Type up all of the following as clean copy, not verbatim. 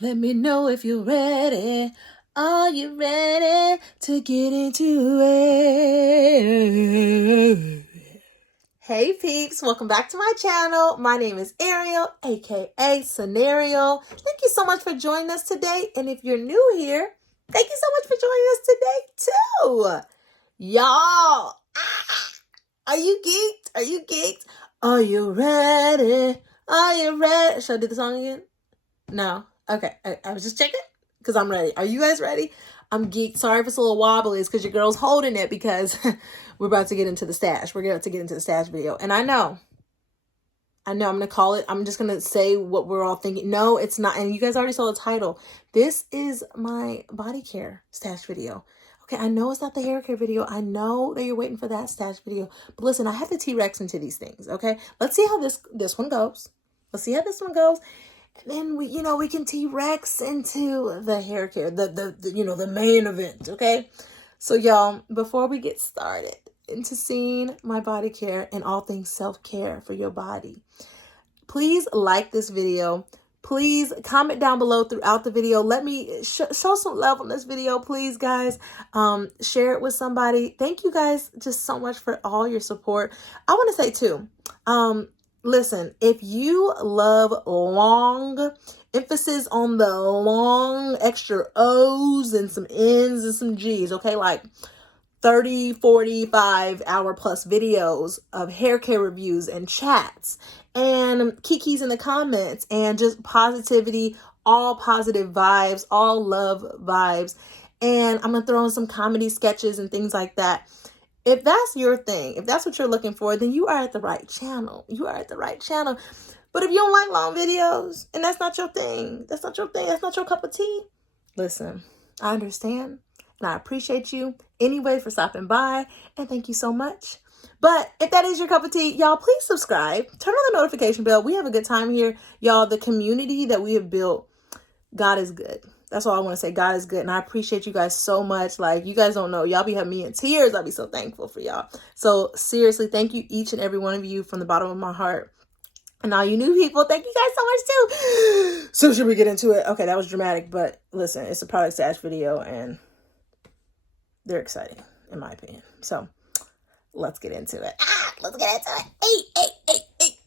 Let me know if you're ready. Are you ready to get into it? Hey peeps, welcome back to my channel. My name is Ariel, aka Scenario. Thank you so much for joining us today. And if you're new here, thank you so much for joining us today too. Y'all, are you geeked? Are you geeked? Are you ready? Are you ready? Should I do the song again? No. Okay. I was just checking because I'm ready. Are you guys ready? I'm geeked. Sorry if it's a little wobbly. It's because your girl's holding it because we're about to get into the stash. We're about to get into the stash video. And I know I'm going to call it. I'm just going to say what we're all thinking. No, it's not. And you guys already saw the title. This is my body care stash video. Okay, I know it's not the hair care video. I know that you're waiting for that stash video. But listen, I have to T-Rex into these things, okay? Let's see how this one goes. Let's see how this one goes. And then we can T-Rex into the hair care, the main event, okay? So y'all, before we get started into seeing my body care and all things self-care for your body, please like this video. Please comment down below throughout the video. Let me show some love on this video, please, guys. Share it with somebody. Thank you guys just so much for all your support. I want to say too, listen, if you love long, emphasis on the long extra O's and some N's and some G's, okay? Like 30, 45 hour plus videos of hair care reviews and chats and kikis in the comments and just positivity, all positive vibes, all love vibes. And I'm going to throw in some comedy sketches and things like that. If that's your thing, if that's what you're looking for, then you are at the right channel. You are at the right channel. But if you don't like long videos and that's not your thing, that's not your thing, that's not your cup of tea, listen, I understand. And I appreciate you anyway for stopping by. And thank you so much. But if that is your cup of tea, y'all, please subscribe. Turn on the notification bell. We have a good time here. Y'all, the community that we have built, God is good. That's all I want to say. God is good. And I appreciate you guys so much. Like, you guys don't know. Y'all be having me in tears. I'll be so thankful for y'all. So seriously, thank you each and every one of you from the bottom of my heart. And all you new people, thank you guys so much too. So should we get into it? Okay, that was dramatic. But listen, it's a product stash video and they're exciting, in my opinion. So let's get into it. Let's get into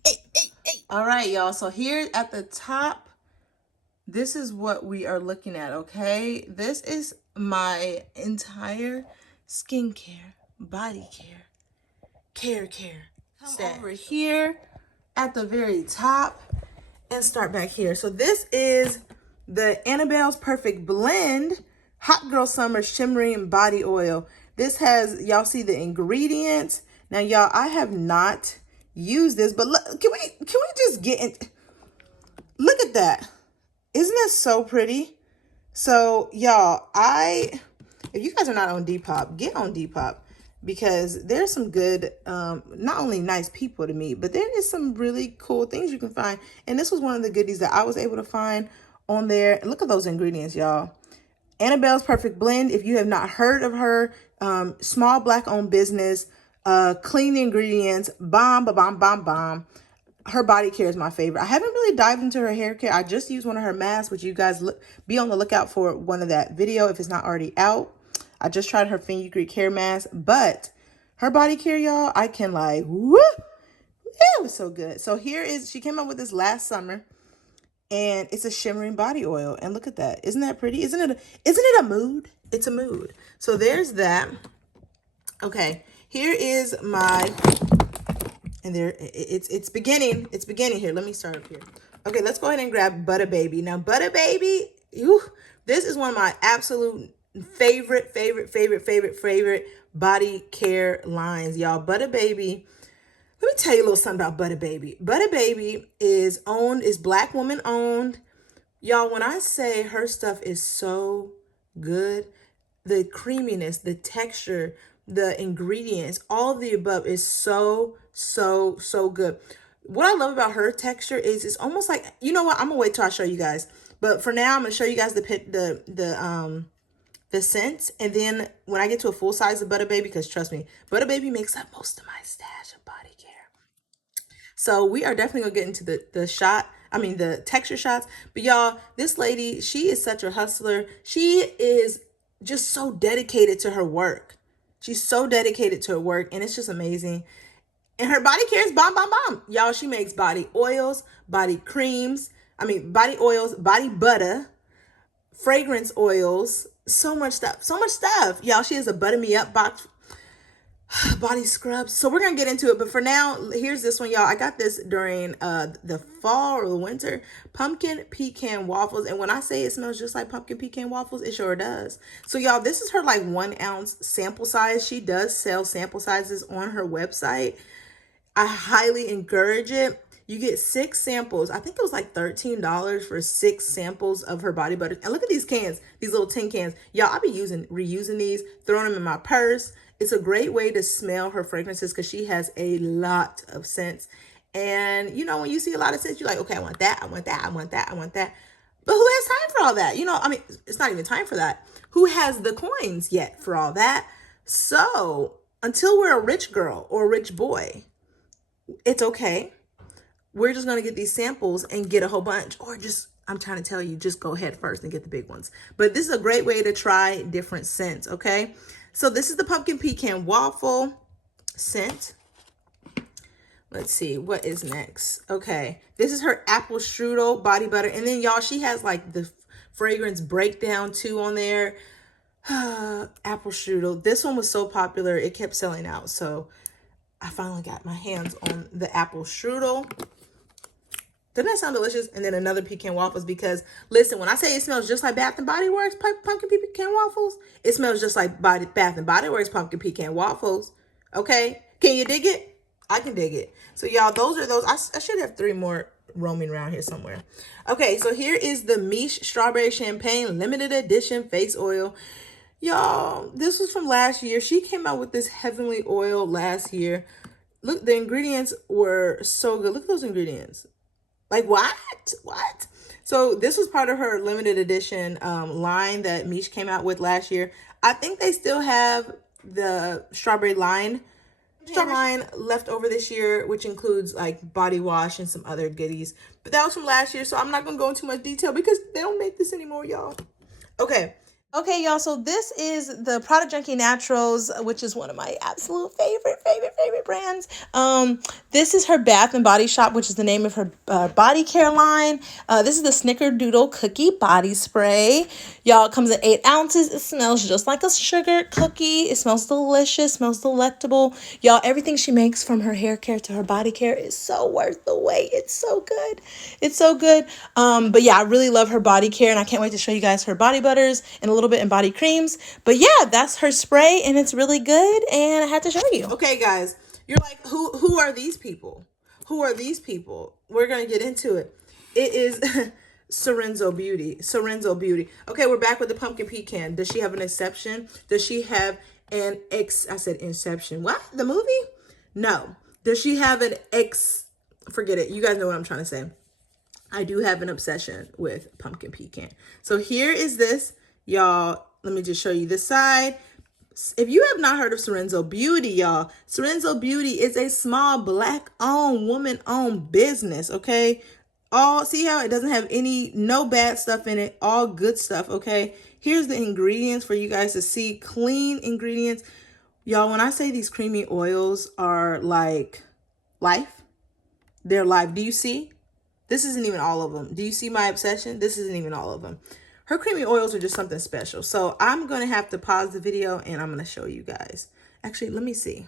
it. All right, y'all. So here at the top, this is what we are looking at, okay? This is my entire skincare, body care, Come over here at the very top and start back here. So this is the Annebelles Perfect Blend Hot Girl Summer Shimmering Body Oil. This has, y'all see the ingredients. Now, y'all, I have not used this, but look, can we just get in? Look at that. Isn't that so pretty? So, y'all, if you guys are not on Depop, get on Depop because there's some good, not only nice people to meet, but there is some really cool things you can find. And this was one of the goodies that I was able to find on there. Look at those ingredients, y'all. Annebelles Perfect Blend. If you have not heard of her, small Black-owned business, clean ingredients, bomb. Her body care is my favorite. I haven't really dived into her hair care. I just used one of her masks, which you guys be on the lookout for one of that video if it's not already out. I just tried her fenugreek hair mask, but her body care, y'all, I can like, whoop, it was so good. So she came up with this last summer, and it's a shimmering body oil. And look at that. Isn't that pretty? Isn't it a mood? It's a mood. So there's that. Okay, here is my... And there, it's beginning here. Let me start up here. Okay, let's go ahead and grab Buttahbby. Now, Buttahbby, this is one of my absolute favorite body care lines, y'all. Buttahbby. Let me tell you a little something about Buttahbby. Buttahbby is Black woman owned. Y'all, when I say her stuff is so good, the creaminess, the texture, the ingredients, all of the above is so good. What I love about her texture is it's almost like, you know what? I'm gonna wait till I show you guys. But for now, I'm gonna show you guys the scents, and then when I get to a full size of Buttahbby, because trust me, Buttahbby makes up most of my stash of body care. So we are definitely gonna get into the shot I mean, the texture shots. But y'all, this lady, she is such a hustler. She is just so dedicated to her work. She's so dedicated to her work, and it's just amazing. And her body care is bomb, bomb, bomb. Y'all, she makes body oils, body creams. I mean, body oils, body butter, fragrance oils, so much stuff. So much stuff. Y'all, she has a Butter Me Up box, body scrubs. So we're going to get into it. But for now, here's this one, y'all. I got this during the fall or the winter. Pumpkin pecan waffles. And when I say it smells just like pumpkin pecan waffles, it sure does. So y'all, this is her like 1 ounce sample size. She does sell sample sizes on her website. I highly encourage it. You get 6 samples. I think it was like $13 for 6 samples of her body butter. And look at these cans, these little tin cans. Y'all, I'll be reusing these, throwing them in my purse. It's a great way to smell her fragrances because she has a lot of scents. And, you know, when you see a lot of scents, you're like, okay, I want that, I want that, I want that, I want that. But who has time for all that? You know, I mean, it's not even time for that. Who has the coins yet for all that? So until we're a rich girl or a rich boy, it's okay. We're just going to get these samples and get a whole bunch, or just, I'm trying to tell you, just go ahead first and get the big ones. But this is a great way to try different scents. Okay. So this is the pumpkin pecan waffle scent. Let's see what is next. Okay. This is her apple strudel body butter. And then y'all, she has like the fragrance breakdown too on there. Apple strudel. This one was so popular. It kept selling out. So I finally got my hands on the apple strudel. Doesn't that sound delicious? And then another pecan waffles, because listen, when I say it smells just like Bath and Body Works pumpkin pecan waffles, it smells just like Bath and Body Works pumpkin pecan waffles. Okay, can you dig it? I can dig it. So y'all, those are those. I should have 3 more roaming around here somewhere. Okay, so here is the Miche Strawberry Champagne Limited Edition Face Oil. Y'all, this was from last year. She came out with this heavenly oil last year. Look, the ingredients were so good. Look at those ingredients. Like, what? What? So this was part of her limited edition line that Miche came out with last year. I think they still have the strawberry line left over this year, which includes like body wash and some other goodies. But that was from last year, so I'm not going to go into much detail because they don't make this anymore, y'all. Okay. Okay, y'all, so this is the Product Junkie Naturals, which is one of my absolute favorite brands. This is her Bath and Body Shop, which is the name of her body care line. This is the Snickerdoodle Cookie Body Spray. Y'all, it comes in 8 ounces. It smells just like a sugar cookie. It smells delicious, smells delectable. Y'all, everything she makes from her hair care to her body care is so worth the wait. It's so good. It's so good. But yeah, I really love her body care, and I can't wait to show you guys her body butters and a little bit in body creams. But yeah, that's her spray, and it's really good, and I had to show you. Okay, guys, you're like, who are these people? Who are these people? We're gonna get into it. It is Sarenzo Beauty. Sarenzo Beauty. Okay, we're back with the pumpkin pecan. Does she have an exception? Does she have an I said Inception. What? The movie? No. Does she have an forget it. You guys know what I'm trying to say. I do have an obsession with pumpkin pecan. So here is this. Y'all, let me just show you this side. If you have not heard of Sarenzo Beauty, y'all, Sarenzo Beauty is a small Black-owned, woman-owned business, okay? See how it doesn't have no bad stuff in it, all good stuff, okay? Here's the ingredients for you guys to see, clean ingredients. Y'all, when I say these creamy oils are like life, they're life. Do you see? This isn't even all of them. Do you see my obsession? This isn't even all of them. Her creamy oils are just something special. So I'm going to have to pause the video and I'm going to show you guys. Actually, let me see.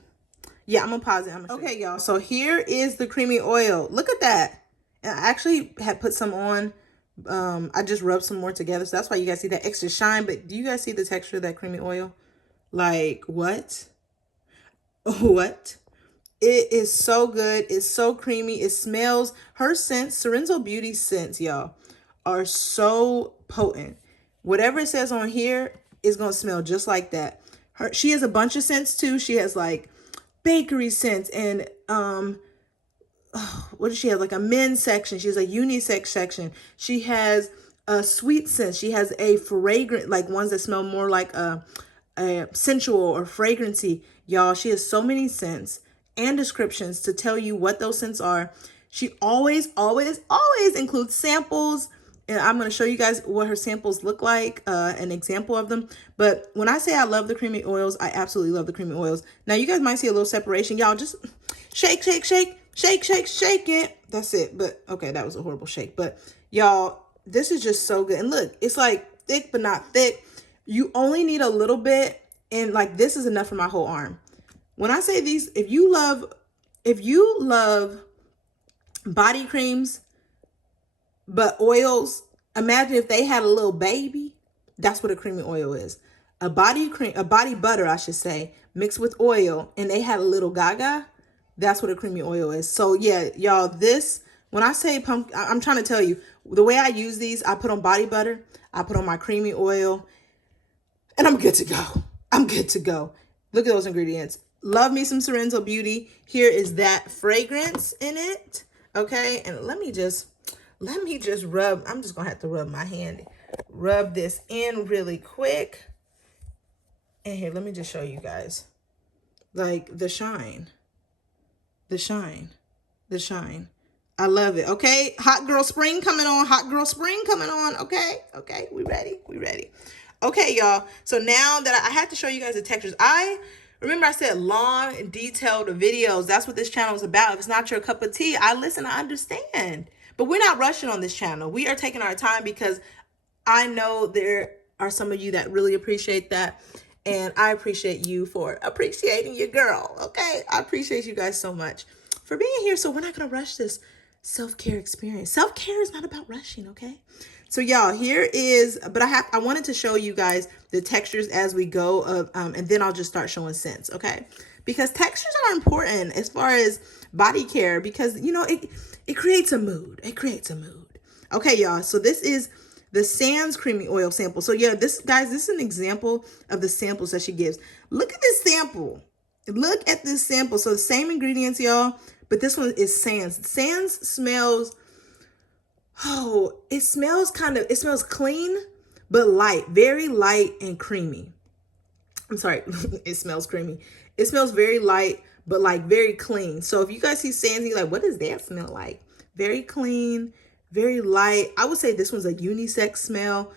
Yeah, I'm going to pause it. Okay, y'all. So here is the creamy oil. Look at that. And I actually had put some on. I just rubbed some more together. So that's why you guys see that extra shine. But do you guys see the texture of that creamy oil? Like, what? What? It is so good. It's so creamy. It smells. Her scents, Sarenzo Beauty scents, y'all, are so potent. Whatever it says on here is going to smell just like that. She has a bunch of scents too. She has like bakery scents and what does she have? Like a men's section. She has a unisex section. She has a sweet scent. She has a fragrant, like ones that smell more like a sensual or fragrancy. Y'all, she has so many scents and descriptions to tell you what those scents are. She always includes samples. And I'm going to show you guys what her samples look like, an example of them. But when I say I love the creamy oils, I absolutely love the creamy oils. Now, you guys might see a little separation. Y'all just shake, shake, shake, shake, shake, shake it. That's it. But, okay, that was a horrible shake. But, y'all, this is just so good. And look, it's like thick but not thick. You only need a little bit. And, like, this is enough for my whole arm. When I say these, if you love body creams, but oils, imagine if they had a little baby. That's what a creamy oil is. A body butter, I should say, mixed with oil, and they had a little gaga. That's what a creamy oil is. So yeah, y'all, this, when I say pumpkin, I'm trying to tell you, the way I use these, I put on body butter, I put on my creamy oil, and I'm good to go. I'm good to go. Look at those ingredients. Love me some Sarenzo Beauty. Here is that fragrance in it. Okay, and let me just rub. I'm just gonna have to rub my hand. Rub this in really quick. And here, let me just show you guys. Like the shine. The shine. The shine. I love it. Okay, hot girl spring coming on. Hot girl spring coming on. Okay, okay, we ready? We ready? Okay, y'all. So now that I had to show you guys the textures, remember I said long and detailed videos. That's what this channel is about. If it's not your cup of tea, I listen, I understand. But we're not rushing on this channel. We are taking our time because I know there are some of you that really appreciate that. And I appreciate you for appreciating your girl, okay? I appreciate you guys so much for being here. So we're not going to rush this self-care experience. Self-care is not about rushing, okay? So y'all, here is, but I wanted to show you guys the textures as we go, and then I'll just start showing scents, okay? Because textures are important as far as body care, because, you know, it creates a mood. It creates a mood. Okay, y'all, so this is the Sans Creamy Oil sample. So yeah, this is an example of the samples that she gives. Look at this sample. Look at this sample. So the same ingredients, y'all, but this one is Sans. Sans smells, it smells clean, but light, very light and creamy. I'm sorry, it smells creamy. It smells very light, but like very clean. So if you guys see Sans, you're like, what does that smell like? Very clean, very light. I would say this one's a unisex smell.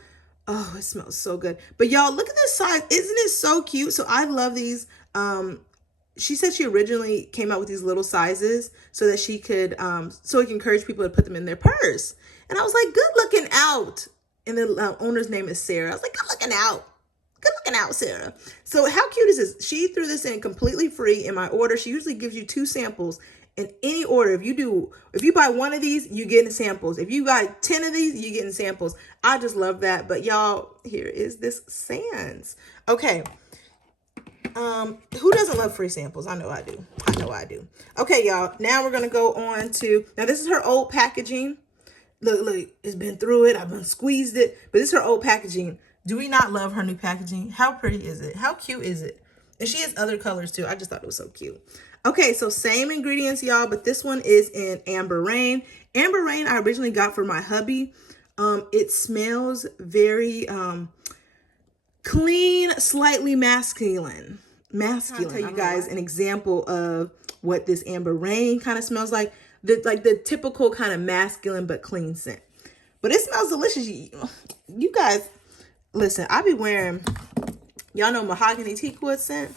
Oh, it smells so good. But y'all, look at this size. Isn't it so cute? So I love these. She said she originally came out with these little sizes so that she could, so it can encourage people to put them in their purse. And I was like, good looking out. And the owner's name is Sarah. I was like, good looking out. Good looking out, Sarah. So how cute is this? She threw this in completely free in my order. She usually gives you 2 samples in any order. If you buy 1 of these, you get samples. If you buy 10 of these, you get samples. I just love that. But y'all, here is this Sans. Okay. Who doesn't love free samples? I know I do. I know I do. Okay, y'all. Now we're going to go on to, now this is her old packaging. Look, it's been through it. I've been squeezed it, but this is her old packaging. Do we not love her new packaging? How pretty is it? How cute is it? And she has other colors too. I just thought it was so cute. Okay, so same ingredients, y'all, but this one is in Amber Rain. Amber Rain I originally got for my hubby. It smells very clean, slightly masculine. I'll tell you guys an example of what this Amber Rain kind of smells like. The typical kind of masculine but clean scent. But it smells delicious. You guys, listen, I be wearing, y'all know mahogany teakwood scent,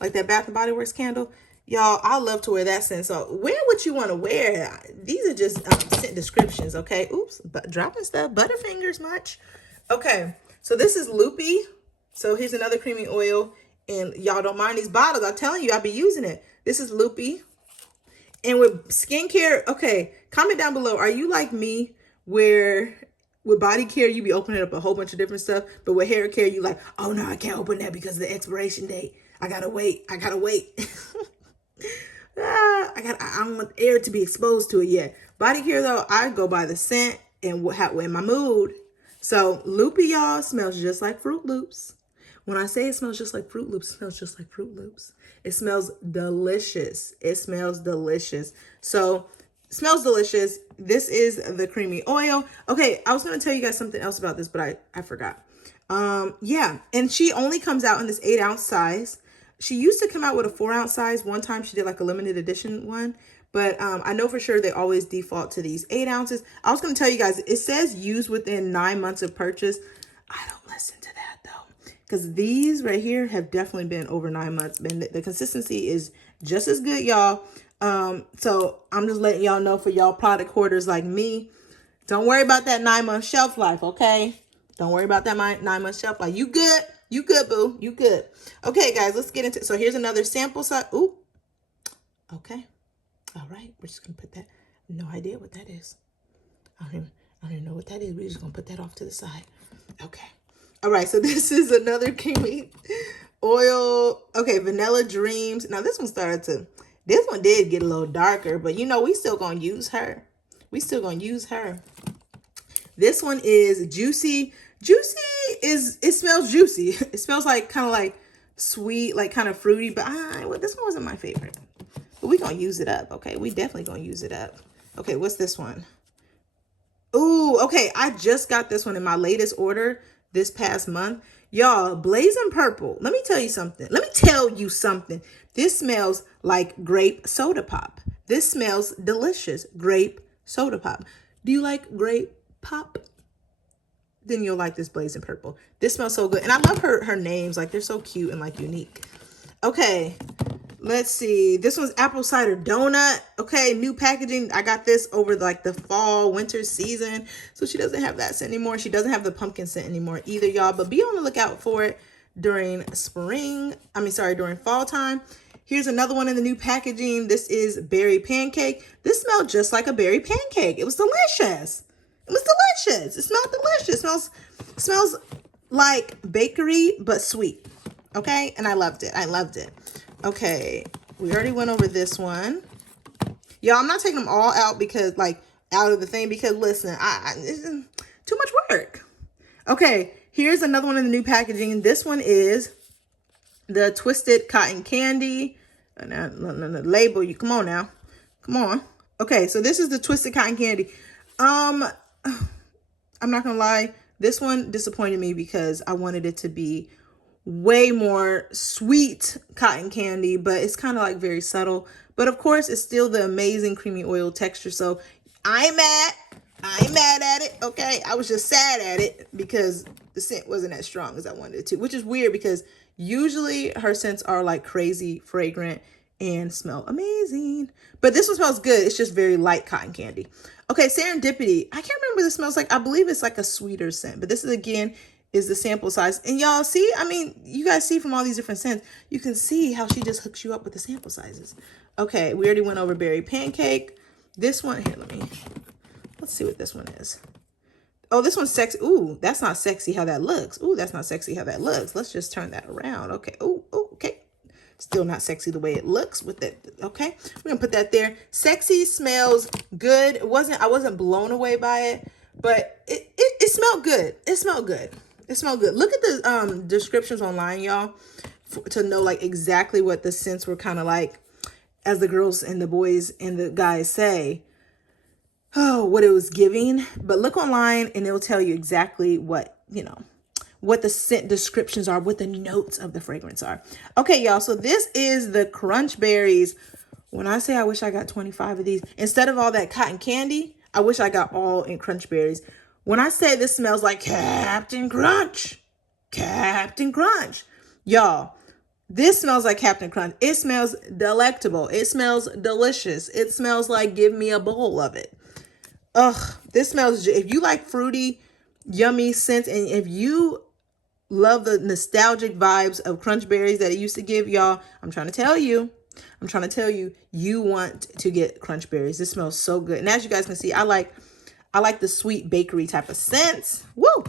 like that Bath and Body Works candle. Y'all, I love to wear that scent. So wear what you want to wear. These are just scent descriptions, okay? Oops, but dropping stuff. Butterfingers much. Okay, so this is Loopy. So here's another creamy oil. And y'all don't mind these bottles. I'm telling you, I'll be using it. This is Loopy. And with skincare, okay, comment down below. Are you like me where with body care, you be opening up a whole bunch of different stuff, but with hair care, you like, oh no, I can't open that because of the expiration date. I gotta wait. I don't want air to be exposed to it yet. Body care though, I go by the scent and in my mood. So Loopy, y'all, smells just like Fruit Loops. When I say it smells just like Fruit Loops, it smells just like Fruit Loops. It smells delicious. It smells delicious. So, smells delicious. This is the creamy oil. Okay, I was going to tell you guys something else about this, but I forgot. Yeah, and she only comes out in this 8-ounce size. She used to come out with a 4-ounce size. One time she did like a limited edition one, But I know for sure they always default to these 8 ounces. I was going to tell you guys, it says use within 9 months of purchase. I don't listen to that though, because these right here have definitely been over 9 months. And the consistency is just as good, y'all. So I'm just letting y'all know, for y'all product hoarders like me, don't worry about that 9-month shelf life, okay? Don't worry about that 9-month shelf life. You good? You good, boo? You good? Okay, guys, let's get into. So here's another sample size. Ooh. Okay. All right, we're just gonna put that. No idea what that is. I don't even know what that is. We're just gonna put that off to the side. Okay. All right, so this is another creamy oil. Okay, Vanilla Dreams. Now this one did get a little darker, but you know, we still gonna use her. We still gonna use her. This one is Juicy. Juicy it smells juicy. It smells like kind of like sweet, like kind of fruity, but this one wasn't my favorite. But we gonna use it up, okay? We definitely gonna use it up. Okay, what's this one? Ooh, okay, I just got this one in my latest order this past month. Y'all, Blazing Purple. Let me tell you something. This smells like grape soda pop. This smells delicious. Grape soda pop. Do you like grape pop? Then you'll like this Blazing Purple. This smells so good. And I love her names. Like, they're so cute and like unique. Okay, let's see. This one's Apple Cider Donut. Okay, new packaging. I got this over like the fall, winter season. So she doesn't have that scent anymore. She doesn't have the pumpkin scent anymore either, y'all. But be on the lookout for it during during fall time. Here's another one in the new packaging. This is Berry Pancake. This smelled just like a berry pancake. It was delicious. It was delicious. It smelled delicious. It smells like bakery, but sweet. Okay, and I loved it. I loved it. Okay, we already went over this one. Y'all, I'm not taking them all out because, like, out of the thing, because listen, it's too much work. Okay, here's another one in the new packaging. This one is the Twisted Cotton Candy. No, label you. Come on now. Come on. Okay, so this is the Twisted Cotton Candy. I'm not gonna lie. This one disappointed me because I wanted it to be way more sweet cotton candy, but it's kind of like very subtle. But of course, it's still the amazing creamy oil texture. So I ain't mad at it. Okay, I was just sad at it because the scent wasn't as strong as I wanted it to, which is weird because usually her scents are like crazy fragrant and smell amazing. But this one smells good. It's just very light cotton candy. Okay, Serendipity. I can't remember what it smells like. I believe it's like a sweeter scent, but this is again is the sample size. And y'all see, I mean, you guys see from all these different scents, you can see how she just hooks you up with the sample sizes. Okay, we already went over Berry Pancake. This one, here, let's see what this one is. Oh, this one's sexy. Ooh, that's not sexy how that looks. Ooh, that's not sexy how that looks. Let's just turn that around. Okay, ooh, okay. Still not sexy the way it looks with it. Okay, we're gonna put that there. Sexy smells good. I wasn't blown away by it, but it smelled good. It smelled good. It smelled good. Look at the descriptions online, y'all, to know like exactly what the scents were kind of like, as the girls and the boys and the guys say, oh, what it was giving. But look online and it'll tell you exactly what, what the scent descriptions are, what the notes of the fragrance are. Okay, y'all. So this is the Crunch Berries. When I say I wish I got 25 of these, instead of all that cotton candy, I wish I got all in Crunch Berries. When I say this smells like Captain Crunch, y'all, this smells like Captain Crunch. It smells delectable. It smells delicious. It smells like give me a bowl of it. Ugh, this smells, if you like fruity, yummy scents, and if you love the nostalgic vibes of Crunch Berries that it used to give, y'all, I'm trying to tell you, you want to get Crunch Berries. This smells so good. And as you guys can see, I like the sweet bakery type of scents. Woo!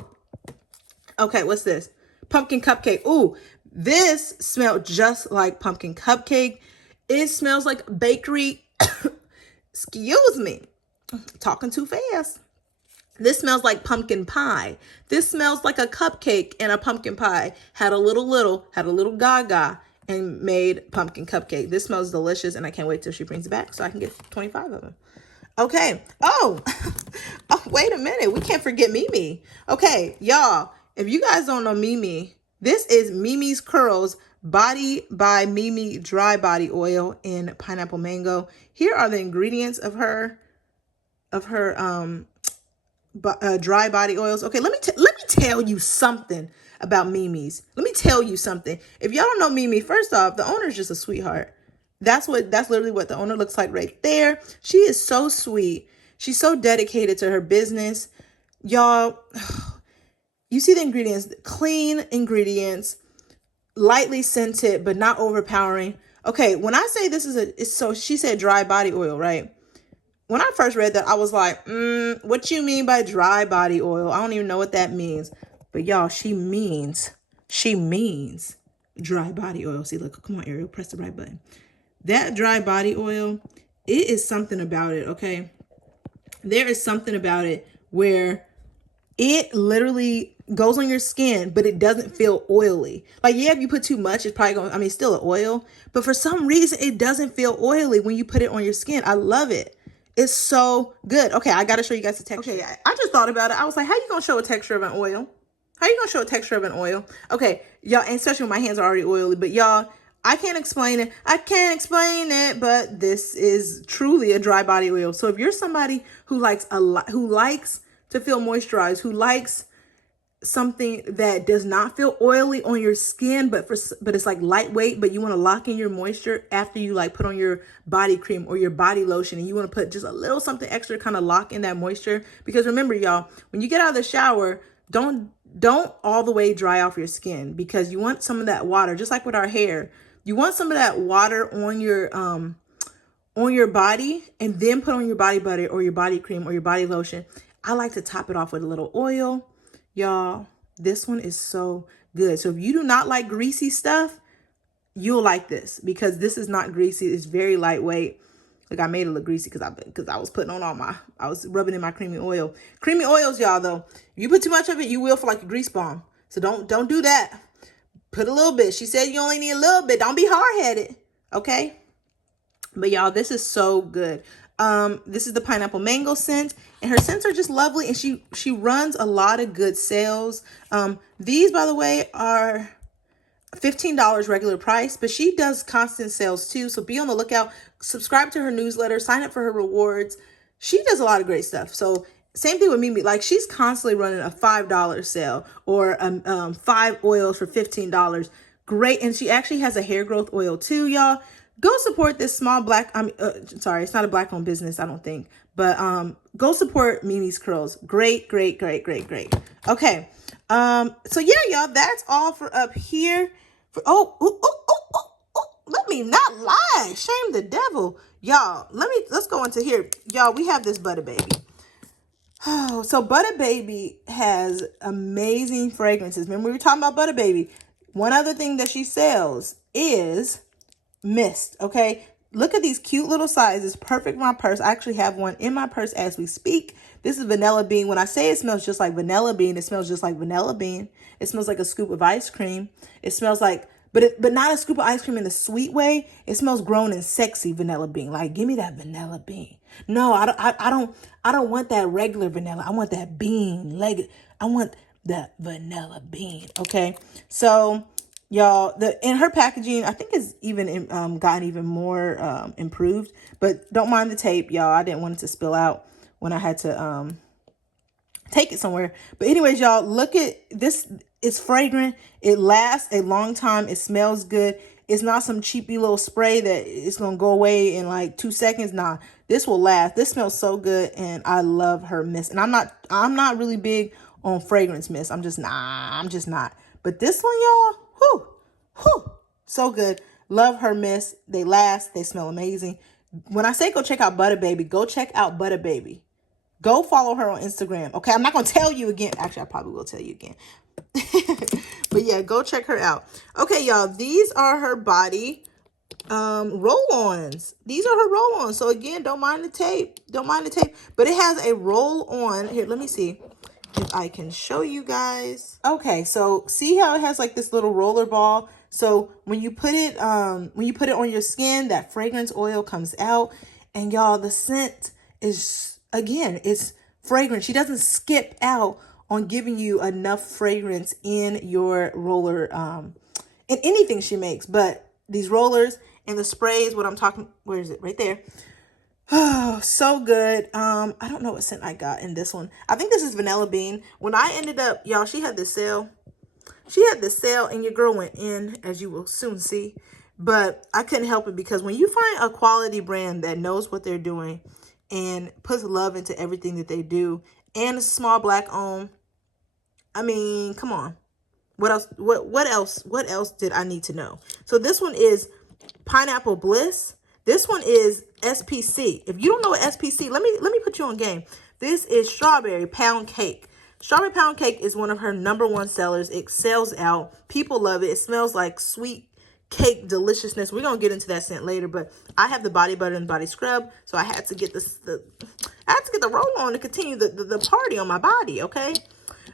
Okay, what's this? Pumpkin Cupcake. Ooh, this smelled just like pumpkin cupcake. It smells like bakery. Excuse me. Talking too fast. This smells like pumpkin pie. This smells like a cupcake and a pumpkin pie. Had a little gaga and made pumpkin cupcake. This smells delicious and I can't wait till she brings it back so I can get 25 of them. Okay. Oh, wait a minute. We can't forget Mimi. Okay, y'all, if you guys don't know Mimi, this is Mimi's Curls Body by Mimi Dry Body Oil in Pineapple Mango. Here are the ingredients of her dry body oils. Okay, let me tell you something about Mimi's. Let me tell you something. If y'all don't know Mimi, first off, the owner is just a sweetheart. That's literally what the owner looks like right there. She is so sweet. She's so dedicated to her business. Y'all, you see the ingredients, clean ingredients, lightly scented, but not overpowering. Okay, when I say this is so she said dry body oil, right? When I first read that, I was like, what you mean by dry body oil? I don't even know what that means. But y'all, she means dry body oil. See, look, come on, Ariel, press the right button. That dry body oil, it is something about it, okay? There is something about it where it literally goes on your skin, but it doesn't feel oily. Like, yeah, if you put too much, it's probably going to, it's still an oil. But for some reason, it doesn't feel oily when you put it on your skin. I love it. It's so good. Okay, I got to show you guys the texture. Okay, I just thought about it. I was like, how you going to show a texture of an oil? How you going to show a texture of an oil? Okay, y'all, and especially when my hands are already oily. But y'all, I can't explain it. I can't explain it, but this is truly a dry body oil. So if you're somebody who likes to feel moisturized, who likes something that does not feel oily on your skin, but it's like lightweight, but you want to lock in your moisture after you like put on your body cream or your body lotion, and you want to put just a little something extra to kind of lock in that moisture. Because remember, y'all, when you get out of the shower, don't all the way dry off your skin, because you want some of that water, just like with our hair. You want some of that water on your body, and then put on your body butter or your body cream or your body lotion. I like to top it off with a little oil. Y'all, this one is so good. So if you do not like greasy stuff, you'll like this, because this is not greasy. It's very lightweight. Like, I made it look greasy because I was putting on I was rubbing in my creamy oil. Creamy oils, y'all, though, if you put too much of it, you will feel like a grease bomb. So don't do that. Put a little bit. She said you only need a little bit. Don't be hard-headed, okay? But y'all, this is so good. This is the pineapple mango scent, and her scents are just lovely, and she runs a lot of good sales. These, by the way, are $15 regular price, but she does constant sales too, so be on the lookout. Subscribe to her newsletter, sign up for her rewards. She does a lot of great stuff. So same thing with Mimi. Like, she's constantly running a $5 sale, or 5 oils for $15. Great. And she actually has a hair growth oil too, y'all. Go support this small sorry, it's not a black owned business, I don't think, but go support Mimi's Curls. Great, great, great, great, great. Okay. So yeah, y'all, that's all for up here. Let me not lie. Shame the devil. Y'all, let's go into here. Y'all, we have this Buttahbby. Oh, so Buttahbby has amazing fragrances. Remember, we were talking about Buttahbby. One other thing that she sells is mist. Okay, look at these cute little sizes, perfect for my purse. I actually have one in my purse as we speak. This is vanilla bean. When I say it smells just like vanilla bean, it smells just like vanilla bean. It smells like a scoop of ice cream. It smells like, but not a scoop of ice cream in the sweet way. It smells grown and sexy vanilla bean. Like, give me that vanilla bean. No, I don't want that regular vanilla. I want that bean. I want that vanilla bean. Okay, so y'all, in her packaging, I think is even gotten even more improved. But don't mind the tape, y'all. I didn't want it to spill out when I had to take it somewhere. But anyways, y'all, look at this. It's fragrant. It lasts a long time. It smells good. It's not some cheapy little spray that it's gonna go away in like 2 seconds. Nah, this will last. This smells so good, and I love her mist. And I'm not really big on fragrance mist. I'm just not. But this one, y'all, whew, so good. Love her mist. They last. They smell amazing. When I say go check out Buttahbby, go check out Buttahbby. Go follow her on Instagram. Okay, I'm not going to tell you again. Actually, I probably will tell you again. But yeah, go check her out. Okay, y'all, these are her body roll-ons. These are her roll-ons. So again, don't mind the tape. Don't mind the tape. But it has a roll-on. Here, let me see if I can show you guys. Okay, so see how it has like this little roller ball? So when you put it on your skin, that fragrance oil comes out. And y'all, the scent is, again, it's fragrance. She doesn't skip out on giving you enough fragrance in your roller in anything she makes. But these rollers and the sprays, what I'm talking, where is it? Right there. Oh, so good. I don't know what scent I got in this one. I think this is Vanilla Bean. When I ended up, y'all, she had this sale. She had this sale and your girl went in, as you will soon see. But I couldn't help it because when you find a quality brand that knows what they're doing and puts love into everything that they do, and it's small black owned, I mean, come on. What else? What else did I need to know? So this one is Pineapple Bliss. This one is SPC. If you don't know what SPC, let me put you on game. This is Strawberry Pound Cake. Strawberry Pound Cake is one of her #1 sellers. It sells out. People love it. It smells like sweet cake deliciousness. We're gonna get into that scent later, but I have the body butter and body scrub, so I had to get the roll on to continue the party on my body. Okay,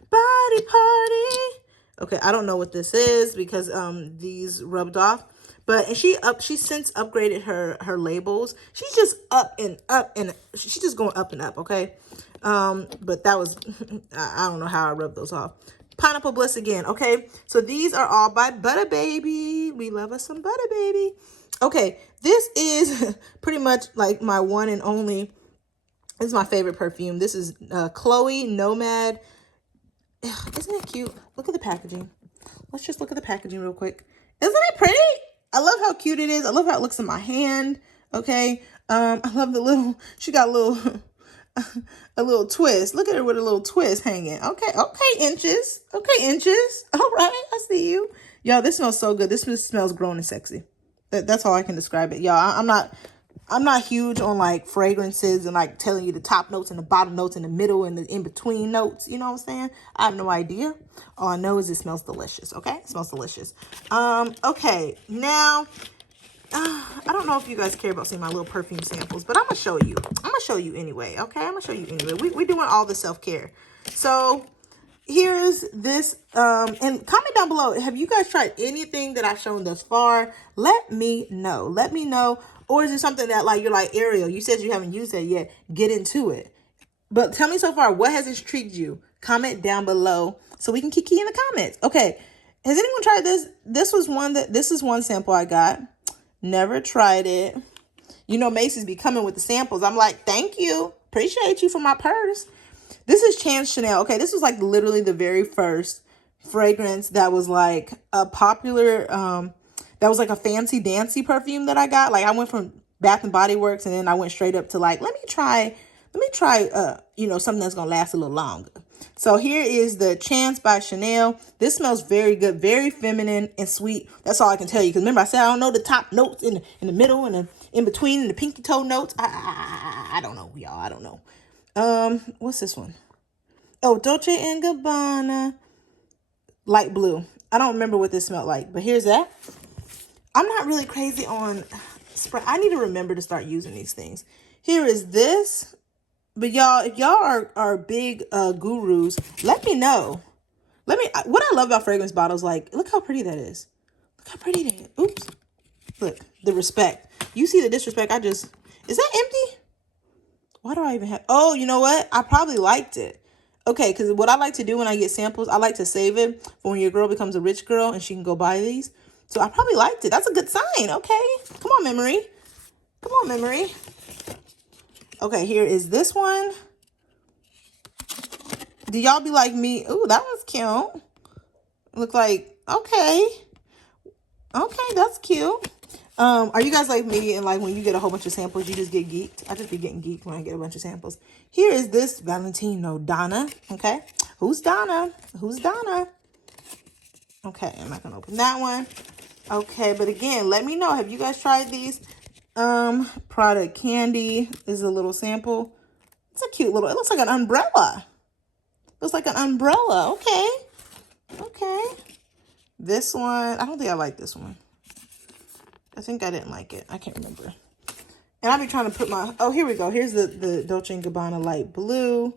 body party. Okay, I don't know what this is because these rubbed off. But and she since upgraded her labels. She's just up and she's just going up and up, okay? But that was I don't know how I rubbed those off. Pineapple Bliss again, okay? So these are all by Buttahbby. We love us some Buttahbby. Okay, this is pretty much like my one and only. This is my favorite perfume. This is Chloe Nomad. Isn't it cute? Look at the packaging. Let's just look at the packaging real quick. Isn't it pretty? I love how cute it is. I love how it looks in my hand. Okay. I love the little, she got a little twist. Look at her with a little twist hanging. Okay. Okay, inches. Okay, inches. All right. I see you. Y'all, this smells so good. This smells grown and sexy. That's all I can describe it. Y'all, I'm not huge on like fragrances and like telling you the top notes and the bottom notes and the middle and the in-between notes. You know what I'm saying? I have no idea. All I know is it smells delicious. Okay? It smells delicious. Okay. Now, I don't know if you guys care about seeing my little perfume samples, but I'm going to show you. I'm going to show you anyway. Okay? I'm going to show you anyway. We're doing all the self-care. So, here's this, and comment down below. Have you guys tried anything that I've shown thus far? Let me know. Let me know. Or is it something that like, you're like, Ariel, you said you haven't used that yet. Get into it. But tell me so far, what has intrigued you? Comment down below so we can kiki in the comments. Okay. Has anyone tried this? This is one sample I got. Never tried it. You know, Macy's be coming with the samples. I'm like, thank you. Appreciate you for my purse. This is Chance Chanel. Okay, this was like literally the very first fragrance that was like a popular, that was like a fancy dancy perfume that I got. Like I went from Bath and Body Works and then I went straight up to like, let me try, you know, something that's going to last a little longer. So here is the Chance by Chanel. This smells very good, very feminine and sweet. That's all I can tell you. Because remember, I said I don't know the top notes in the middle and the in between and the pinky toe notes. I don't know, y'all. I don't know. What's this one? Oh, Dolce & Gabbana light blue. I don't remember what this smelled like, but here's that. I'm not really crazy on spray. I need to remember to start using these things. Here is this. But y'all, if y'all are big gurus, let me know. What I love about fragrance bottles, like, look how pretty that is. Look how pretty that is. Oops. Look, the respect. You see the disrespect? Is that empty? Why do I even have, oh, you know what? I probably liked it. Okay, because what I like to do when I get samples, I like to save it for when your girl becomes a rich girl and she can go buy these. So I probably liked it. That's a good sign. Okay. Come on, memory. Come on, memory. Okay, here is this one. Do y'all be like me? Ooh, that one's cute. Look like, okay. Okay, that's cute. Are you guys like me and like when you get a whole bunch of samples, you just get geeked? I just be getting geeked when I get a bunch of samples. Here is this Valentino Donna. Okay. Who's Donna? Who's Donna? Okay, I'm not gonna open that one. Okay, but again, let me know. Have you guys tried these? Product Candy is a little sample. It's a cute little, it looks like an umbrella. Looks like an umbrella. Okay. Okay. This one, I don't think I like this one. I think I didn't like it. I can't remember. And I'll be trying to put my, oh, here we go. Here's the Dolce & Gabbana light blue.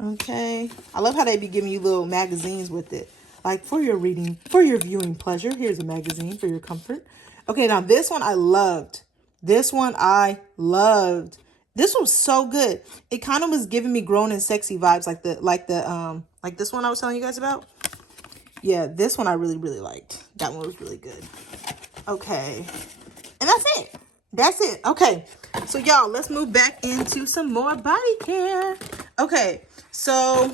Okay. I love how they be giving you little magazines with it. Like for your reading, for your viewing pleasure. Here's a magazine for your comfort. Okay, now this one I loved. This one I loved. This was so good. It kind of was giving me grown and sexy vibes like this one I was telling you guys about. Yeah, this one I really liked. That one was really good. Okay. And that's it. That's it. Okay. So y'all, let's move back into some more body care. Okay. So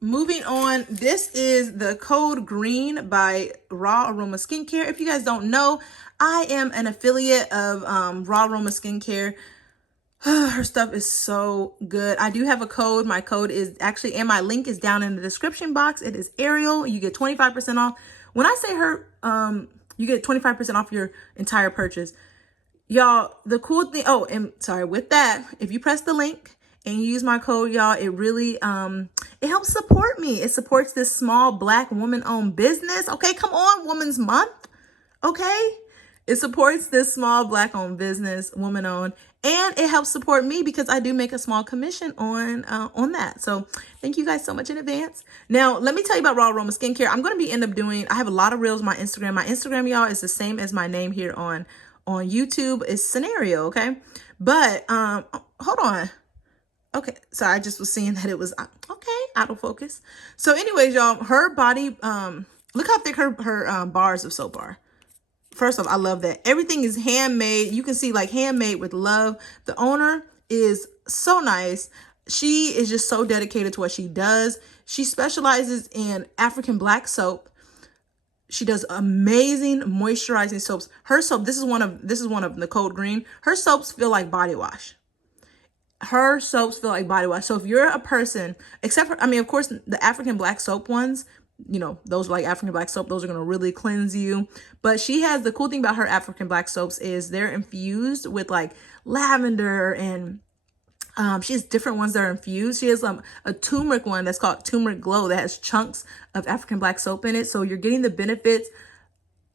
moving on, this is the Code Green by Raw Aroma Skincare. If you guys don't know, I am an affiliate of Raw Aroma Skincare. Her stuff is so good. I do have a code. My code is actually, and my link is down in the description box. It is ARIEL. You get 25% off. When I say her, you get 25% off your entire purchase. Y'all, the cool thing, oh, and sorry, with that, if you press the link and you use my code, y'all, it really, it helps support me. It supports this small Black woman-owned business. Okay, come on, Women's Month. Okay? It supports this small Black-owned business, woman-owned, and it helps support me because I do make a small commission on that. So thank you guys so much in advance. Now, let me tell you about Raw Aroma Skincare. I'm going to end up doing, I have a lot of reels on my Instagram. My Instagram, y'all, is the same as my name here on YouTube. It's Scenario, okay? But, hold on. Okay, so I just was seeing that it was, okay, out of focus. So anyways, y'all, her body, look how thick her bars of soap are. First off, I love that. Everything is handmade. You can see like handmade with love. The owner is so nice. She is just so dedicated to what she does. She specializes in African Black soap. She does amazing moisturizing soaps. Her soap, this is one of the Code Green. Her soaps feel like body wash. Her soaps feel like body wash. So if you're a person, except for, I mean, of course, the African Black soap ones, you know, those like African Black soap, those are going to really cleanse you. But she has, the cool thing about her African Black soaps is they're infused with like lavender, and she has different ones that are infused. She has a turmeric one that's called Turmeric Glow that has chunks of African Black soap in it. So you're getting the benefits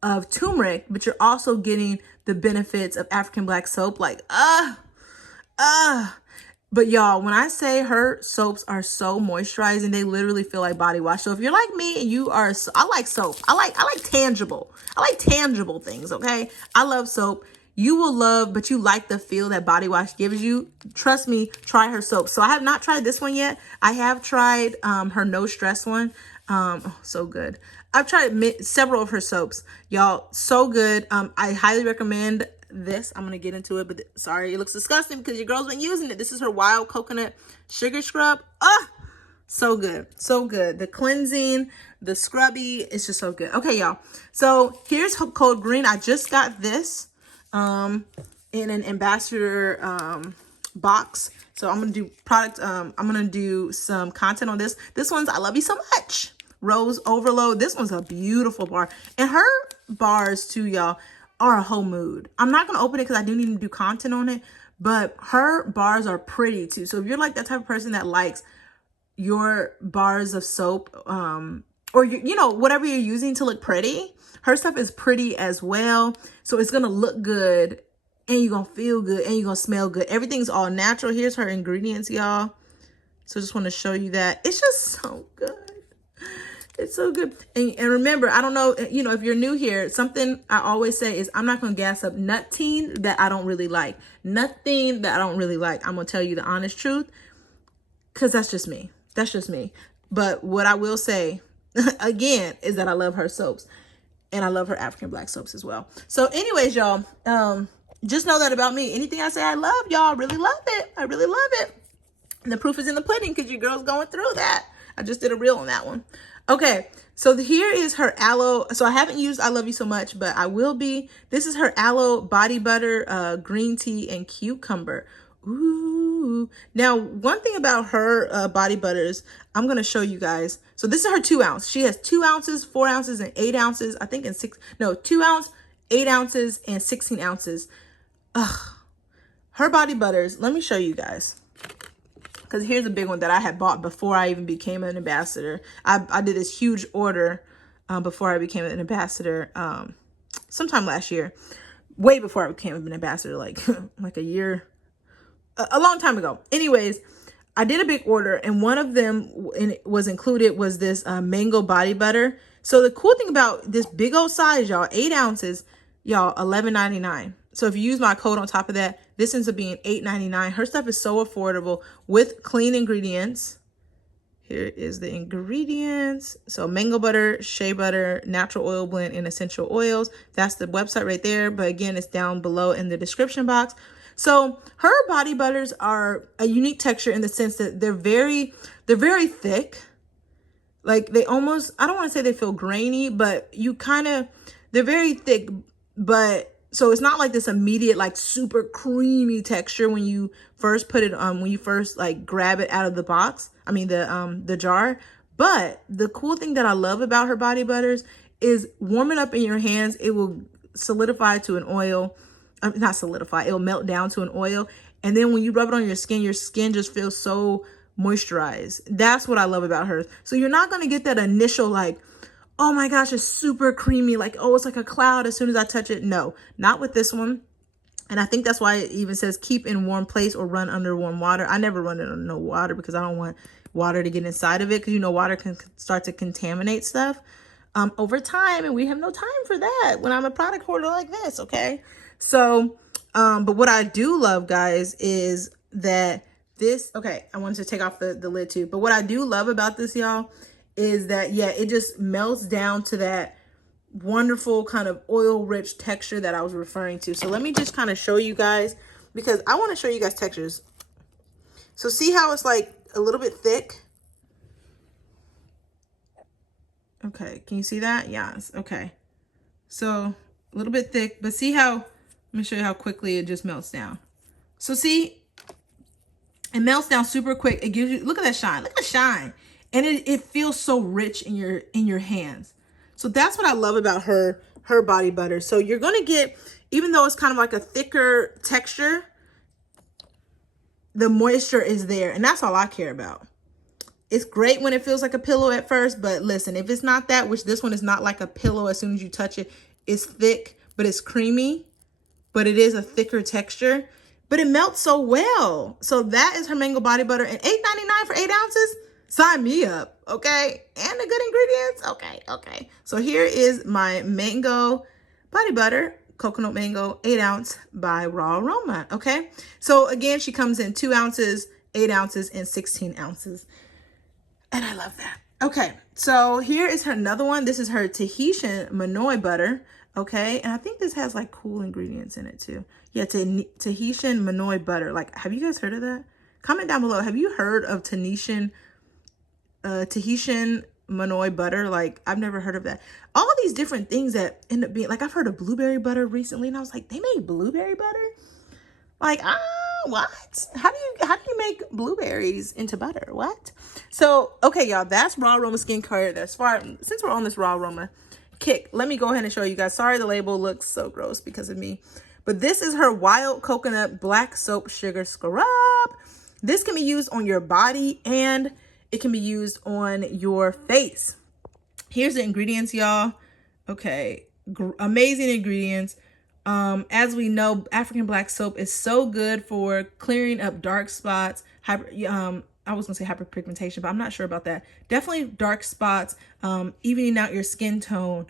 of turmeric, but you're also getting the benefits of African Black soap. Like, but y'all, when I say her soaps are so moisturizing, they literally feel like body wash. So if you're like me and you are, I like soap. I like tangible. I like tangible things, okay? I love soap. You will love, but you like the feel that body wash gives you. Trust me, try her soap. So I have not tried this one yet. I have tried her No Stress one. Oh, so good. I've tried several of her soaps. Y'all, so good. I highly recommend this. I'm gonna get into it, but sorry, it looks disgusting because your girl's been using it. This is her Wild Coconut Sugar Scrub. So good, so good. The cleansing, the scrubby, it's just so good. Okay, y'all, so here's Code Green. I just got this in an ambassador box, so I'm gonna do product, I'm gonna do some content on this one's I Love You So Much Rose Overload. This one's a beautiful bar, and her bars too, y'all, are a whole mood. I'm not going to open it because I do need to do content on it, but her bars are pretty too. So if you're like that type of person that likes your bars of soap, or you know, whatever you're using to look pretty, her stuff is pretty as well. So it's going to look good, and you're going to feel good, and you're going to smell good. Everything's all natural. Here's her ingredients, y'all. So just want to show you that. It's just so good. It's so good. And remember, I don't know, you know, if you're new here, something I always say is I'm not going to gas up nothing that I don't really like. Nothing that I don't really like. I'm going to tell you the honest truth, because that's just me. That's just me. But what I will say, again, is that I love her soaps. And I love her African Black soaps as well. So anyways, y'all, just know that about me. Anything I say I love, y'all, really love it. I really love it. And the proof is in the pudding because your girl's going through that. I just did a reel on that one. Okay, so here is her aloe. So I haven't used I Love You So Much, but I will be. This is her aloe body butter, green tea, and cucumber. Ooh. Now, one thing about her body butters, I'm going to show you guys. So this is her 2 ounce. She has 2 ounces, 4 ounces, and 8 ounces. I think in 2 ounce, 8 ounces, and 16 ounces. Ugh. Her body butters, let me show you guys. Because here's a big one that I had bought before I even became an ambassador. I did this huge order before I became an ambassador sometime last year. Way before I became an ambassador, like a year, a long time ago. Anyways, I did a big order, and one of them was included was this mango body butter. So the cool thing about this big old size, y'all, 8 ounces, y'all, $11.99. So if you use my code on top of that, this ends up being $8.99. Her stuff is so affordable with clean ingredients. Here is the ingredients. So mango butter, shea butter, natural oil blend, and essential oils. That's the website right there. But again, it's down below in the description box. So her body butters are a unique texture in the sense that they're very thick. Like they almost, I don't want to say they feel grainy, but they're very thick, but so it's not like this immediate, like super creamy texture when you first put it on, when you first like grab it out of the box. I mean, the jar. But the cool thing that I love about her body butters is warm it up in your hands. It will solidify to an oil. Not solidify, it'll melt down to an oil. And then when you rub it on your skin just feels so moisturized. That's what I love about hers. So you're not going to get that initial like, oh my gosh, it's super creamy. Like, oh, it's like a cloud as soon as I touch it. No, not with this one. And I think that's why it even says keep in warm place or run under warm water. I never run it under no water because I don't want water to get inside of it. Because, you know, water can start to contaminate stuff over time. And we have no time for that when I'm a product hoarder like this, okay? So, but what I do love, guys, is that this, okay, I wanted to take off the lid too. But what I do love about this, y'all, is that, yeah, it just melts down to that wonderful kind of oil-rich texture that I was referring to. So let me just kind of show you guys, because I want to show you guys textures. So see how it's like a little bit thick? Okay, can you see that? Yes, okay. So a little bit thick, but see how, let me show you how quickly it just melts down. So see, it melts down super quick. It gives you, look at that shine, look at that shine. And it feels so rich in your hands. So that's what I love about her body butter. So you're gonna get, even though it's kind of like a thicker texture, the moisture is there, and that's all I care about. It's great when it feels like a pillow at first, but listen, if it's not that, which this one is not like a pillow as soon as you touch it, it's thick, but it's creamy, but it is a thicker texture, but it melts so well. So that is her mango body butter, and $8.99 for 8 ounces. Sign me up, okay? And the good ingredients, okay. So here is my mango body butter, coconut mango, 8 ounce by Raw Aroma, okay? So again, she comes in 2 ounces, 8 ounces, and 16 ounces. And I love that. Okay, so here is her another one. This is her Tahitian Manoi butter, okay? And I think this has like cool ingredients in it too. Yeah, Tahitian Manoi butter. Like, have you guys heard of that? Comment down below. Have you heard of Tahitian Manoi butter? Like, I've never heard of that. All of these different things that end up being, like, I've heard of blueberry butter recently, and I was like, they made blueberry butter? Like, what? How do you make blueberries into butter? What? So, okay, y'all, that's Raw Aroma Skincare. Since we're on this Raw Aroma kick, let me go ahead and show you guys. Sorry, the label looks so gross because of me. But this is her Wild Coconut Black Soap Sugar Scrub. This can be used on your body and it can be used on your face. Here's the ingredients, y'all. Okay, amazing ingredients. As we know, African black soap is so good for clearing up dark spots. I was gonna say hyperpigmentation, but I'm not sure about that. Definitely dark spots, evening out your skin tone.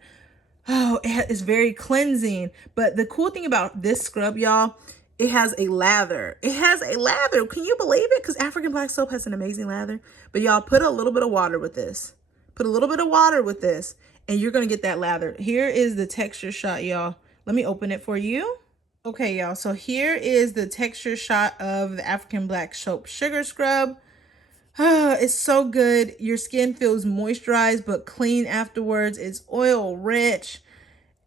Oh, it's very cleansing. But the cool thing about this scrub, y'all, it has a lather. It has a lather. Can you believe it? Because African black soap has an amazing lather. But y'all, put a little bit of water with this. Put a little bit of water with this, and you're gonna get that lather. Here is the texture shot, y'all. Let me open it for you. Okay, y'all, so here is the texture shot of the African Black Soap Sugar Scrub. It's so good. Your skin feels moisturized but clean afterwards. It's oil rich,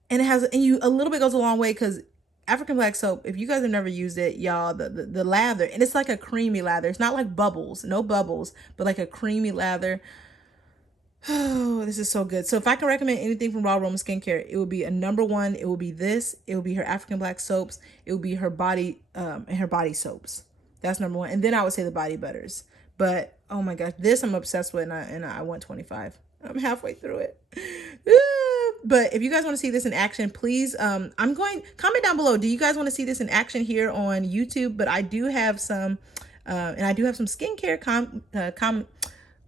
and it has, and you, a little bit goes a long way, because African Black Soap, if you guys have never used it, y'all, the lather, and it's like a creamy lather. It's not like bubbles, no bubbles, but like a creamy lather. Oh, this is so good. So if I can recommend anything from Raw Aroma Skincare, it would be a #1. It will be this. It will be her African Black soaps. It will be her body and her body soaps. That's #1. And then I would say the body butters. But oh my gosh, this I'm obsessed with, and I want 25. I'm halfway through it. But if you guys want to see this in action, please, comment down below. Do you guys want to see this in action here on YouTube? But I do have some, and I do have some skincare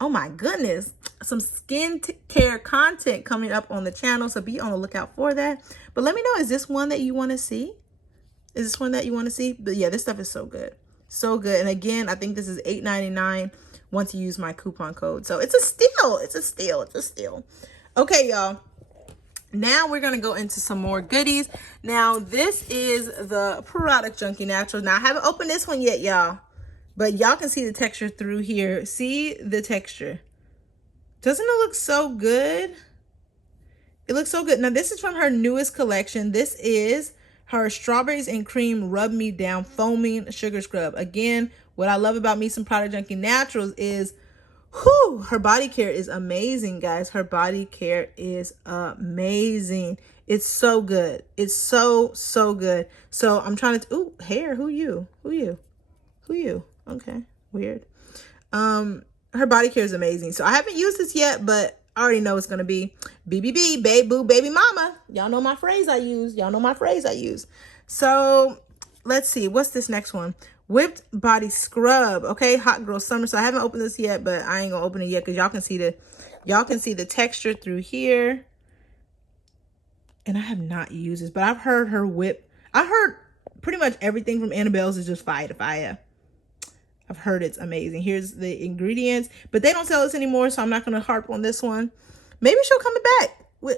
oh my goodness, some skincare content coming up on the channel, so be on the lookout for that. But let me know, is this one that you want to see? Is this one that you want to see? But yeah, this stuff is so good. So good. And again, I think this is $8.99 once you use my coupon code. So it's a steal. It's a steal. It's a steal. Okay, y'all. Now we're going to go into some more goodies. Now, this is the Product Junkie Naturals. Now, I haven't opened this one yet, y'all. But y'all can see the texture through here. See the texture. Doesn't it look so good? It looks so good. Now, this is from her newest collection. This is her Strawberries and Cream Rub Me Down Foaming Sugar Scrub. Again, what I love about me some Product Junkie Naturals is, whew, her body care is amazing, guys. Her body care is amazing. It's so good. It's so, so good. So I'm trying to, ooh, hair, who you? Who you? Who you? Okay, weird. Her body care is amazing. So I haven't used this yet, but I already know it's going to be BBB, babe, boo, baby mama. Y'all know my phrase I use. Y'all know my phrase I use. So let's see. What's this next one? Whipped Body Scrub. Okay, Hot Girl Summer. So I haven't opened this yet, but I ain't going to open it yet because y'all can see the texture through here. And I have not used this, but I've heard her whip. I heard pretty much everything from Annebelles is just fire to fire. I've heard it's amazing. Here's the ingredients, but they don't sell this anymore, so I'm not going to harp on this one. Maybe she'll come back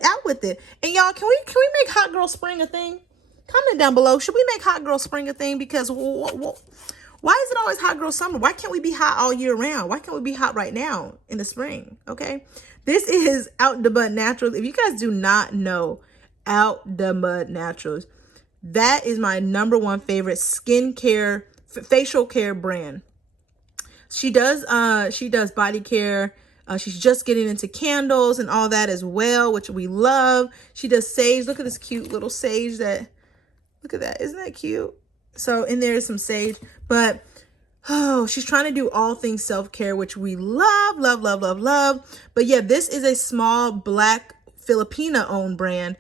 out with it. And y'all, can we make Hot Girl Spring a thing? Comment down below. Should we make Hot Girl Spring a thing? Because why is it always Hot Girl Summer? Why can't we be hot all year round? Why can't we be hot right now in the spring? Okay. This is Outdamudnaturals. If you guys do not know Outdamudnaturals, that is my #1 favorite skincare, facial care brand. She does body care. She's just getting into candles and all that as well, which we love. She does sage. Look at this cute little sage look at that. Isn't that cute? So in there is some sage, but oh, she's trying to do all things self-care, which we love, love, love, love, love. But yeah, this is a small Black Filipina owned brand.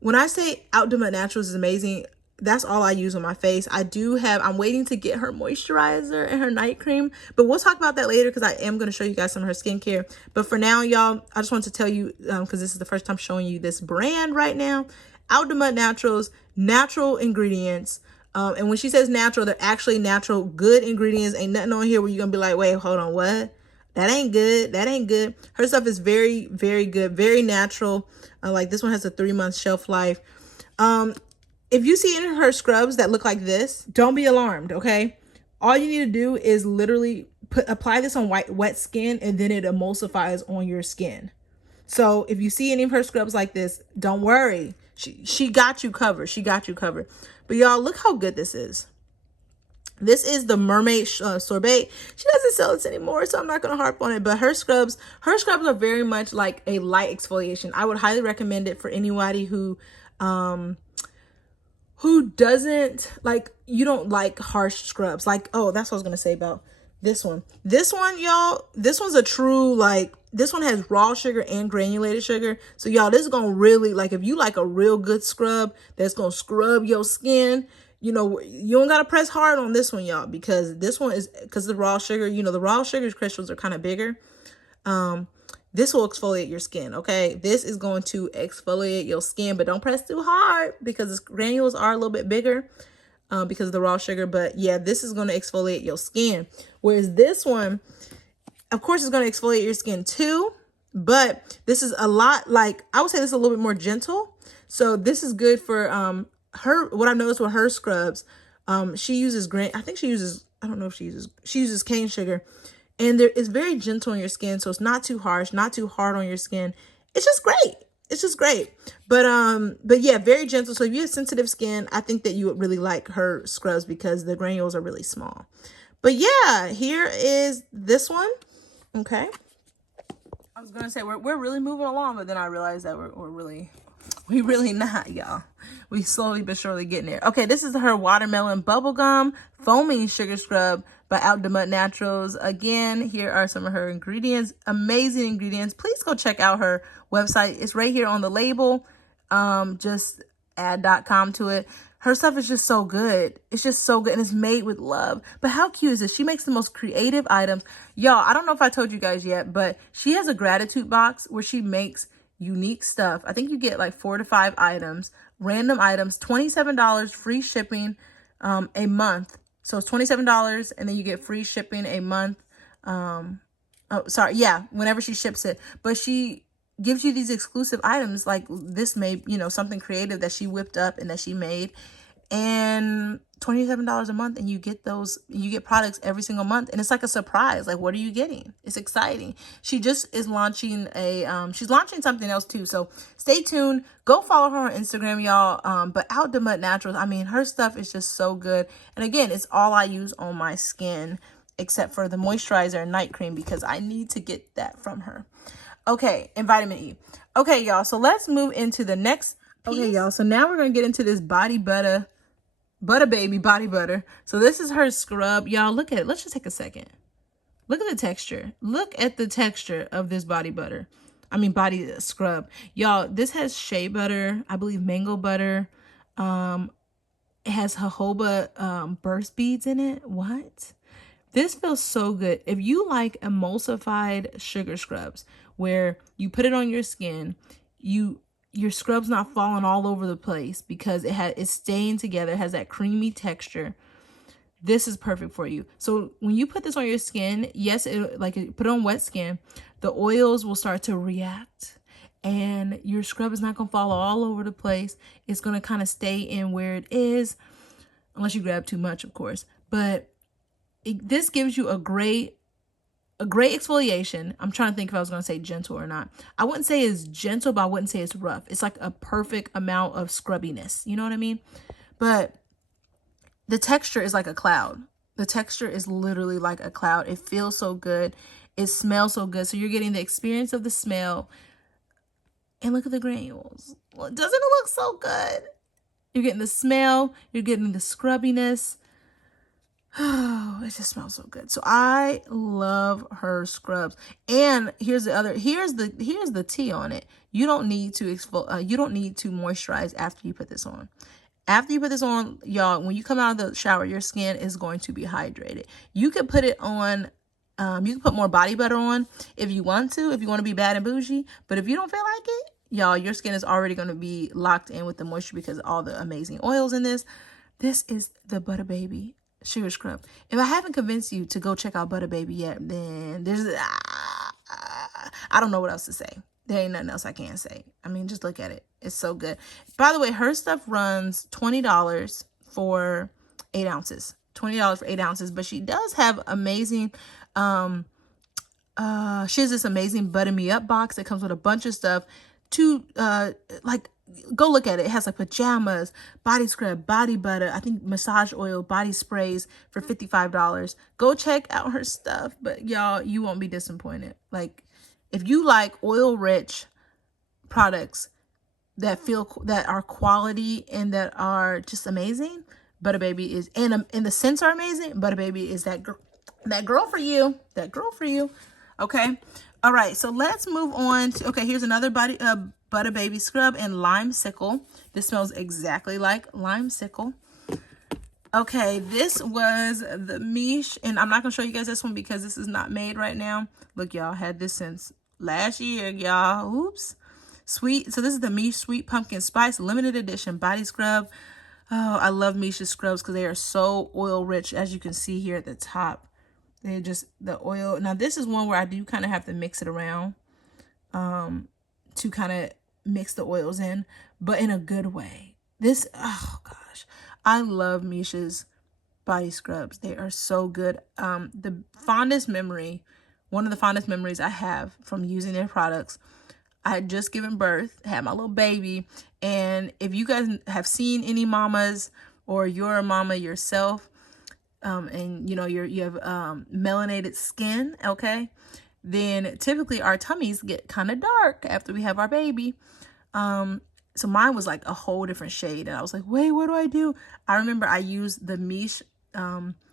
When I say Outdamudnaturals is amazing, that's all I use on my face. I'm waiting to get her moisturizer and her night cream, but we'll talk about that later because I am going to show you guys some of her skincare. But for now, y'all, I just want to tell you, because this is the first time showing you this brand right now, Outdamudnaturals, natural ingredients. And when she says natural, they're actually natural, good ingredients. Ain't nothing on here where you're going to be like, wait, hold on, what? That ain't good. That ain't good. Her stuff is very, very good, very natural. Like this one has a 3-month shelf life. If you see any of her scrubs that look like this, don't be alarmed, okay? All you need to do is literally apply this on wet skin, and then it emulsifies on your skin. So if you see any of her scrubs like this, don't worry. She got you covered. She got you covered. But y'all, look how good this is. This is the Mermaid Sorbet. She doesn't sell this anymore, so I'm not going to harp on it. But her scrubs are very much like a light exfoliation. I would highly recommend it for anybody who doesn't like, you don't like harsh scrubs. Like, oh, that's what I was going to say about this one. This one, y'all, this one's a true, like, this one has raw sugar and granulated sugar. So y'all, this is going to really, like, if you like a real good scrub that's going to scrub your skin, you know, you don't got to press hard on this one, y'all, because this one is, because the raw sugar, you know, the raw sugar crystals are kind of bigger. This will exfoliate your skin, okay? This is going to exfoliate your skin, but don't press too hard because the granules are a little bit bigger because of the raw sugar. But yeah, this is going to exfoliate your skin. Whereas this one, of course, is going to exfoliate your skin too. But this is a lot, like, I would say this is a little bit more gentle. So this is good for her. What I've noticed with her scrubs, she uses I don't know if she uses cane sugar. And it's very gentle on your skin, so it's not too harsh, not too hard on your skin. It's just great. It's just great. But yeah, very gentle. So if you have sensitive skin, I think that you would really like her scrubs because the granules are really small. But yeah, here is this one. Okay. I was gonna say we're really moving along, but then I realized that we really not, y'all. We slowly but surely getting there. Okay, this is her Watermelon Bubblegum Foaming Sugar Scrub by Outdamudnaturals. Again, here are some of her ingredients. Amazing ingredients. Please go check out her website. It's right here on the label. Just add.com to it. Her stuff is just so good. It's just so good, and it's made with love. But how cute is this? She makes the most creative items. Y'all, I don't know if I told you guys yet, but she has a gratitude box where she makes unique stuff. I think you get like 4 to 5 items, random items, $27, free shipping a month. So it's $27 and then you get free shipping a month. Oh, sorry. Yeah, whenever she ships it. But she gives you these exclusive items like this made, you know, something creative that she whipped up and that she made. And $27 a month, and you get products every single month, and it's like a surprise. Like, what are you getting? It's exciting. She just is launching she's launching something else too, so stay tuned. Go follow her on Instagram, y'all. But Outdamudnaturals, I mean, her stuff is just so good. And again, it's all I use on my skin except for the moisturizer and night cream, because I need to get that from her. Okay, and vitamin E. Okay, y'all, so let's move into the next piece. Okay, y'all, so now we're gonna get into this Buttahbby body butter. So this is her scrub. Y'all, look at it. Let's just take a second. Look at the texture. Look at the texture of this body butter. I mean, body scrub. Y'all, this has shea butter, I believe mango butter. It has jojoba burst beads in it. What? This feels so good. If you like emulsified sugar scrubs, where you put it on your skin, your scrub's not falling all over the place because it's staying together, it has that creamy texture. This is perfect for you. So when you put this on your skin, yes, put it on wet skin, the oils will start to react, and your scrub is not gonna fall all over the place. It's gonna kind of stay in where it is, unless you grab too much, of course. But this gives you a great exfoliation. I'm trying to think if I was going to say gentle or not. I wouldn't say it's gentle, but I wouldn't say it's rough. It's like a perfect amount of scrubbiness. You know what I mean? But the texture is like a cloud. The texture is literally like a cloud. It feels so good. It smells so good. So you're getting the experience of the smell. And look at the granules. Well, doesn't it look so good? You're getting the smell. You're getting the scrubbiness. Oh, it just smells so good. So I love her scrubs. And here's the tea on it. You don't need to moisturize after you put this on. After you put this on, y'all, when you come out of the shower, your skin is going to be hydrated. You can put it on, you can put more body butter on if you want to be bad and bougie. But if you don't feel like it, y'all, your skin is already going to be locked in with the moisture because of all the amazing oils in this. This is the Buttahbby sugar scrub. If I haven't convinced you to go check out Buttahbby yet, then I don't know what else to say. There ain't nothing else I can say. I mean, just look at it. It's so good. By the way, her stuff runs $20 for 8 ounces. $20 for 8 ounces. But she does have amazing, she has this amazing Butter Me Up box that comes with a bunch of stuff to, go look at it. It has like pajamas, body scrub, body butter, I think massage oil, body sprays for $55. Go check out her stuff. But y'all, you won't be disappointed. Like, if you like oil rich products that are quality and that are just amazing, Buttahbby is, and the scents are amazing, Buttahbby is that girl for you. That girl for you. Okay. All right. So let's move on to, okay, here's another Buttahbby scrub in lime sickle. This smells exactly like lime sickle. Okay, this was the Miche, and I'm not gonna show you guys this one because this is not made right now. Look, y'all, had this since last year, y'all. Oops. Sweet. So this is the Miche Sweet Pumpkin Spice Limited Edition Body Scrub. Oh, I love Miche scrubs because they are so oil rich, as you can see here at the top. They're just the oil. Now this is one where I do kind of have to mix it around to kind of mix the oils in, but in a good way. This, oh gosh, I love Miche's body scrubs. They are so good. One of the fondest memories I have from using their products, I had just given birth, had my little baby, and if you guys have seen any mamas or you're a mama yourself, and you know you have melanated skin, okay, then typically our tummies get kind of dark after we have our baby. So mine was like a whole different shade, and I was like, wait, what do I do? I remember I used the Miche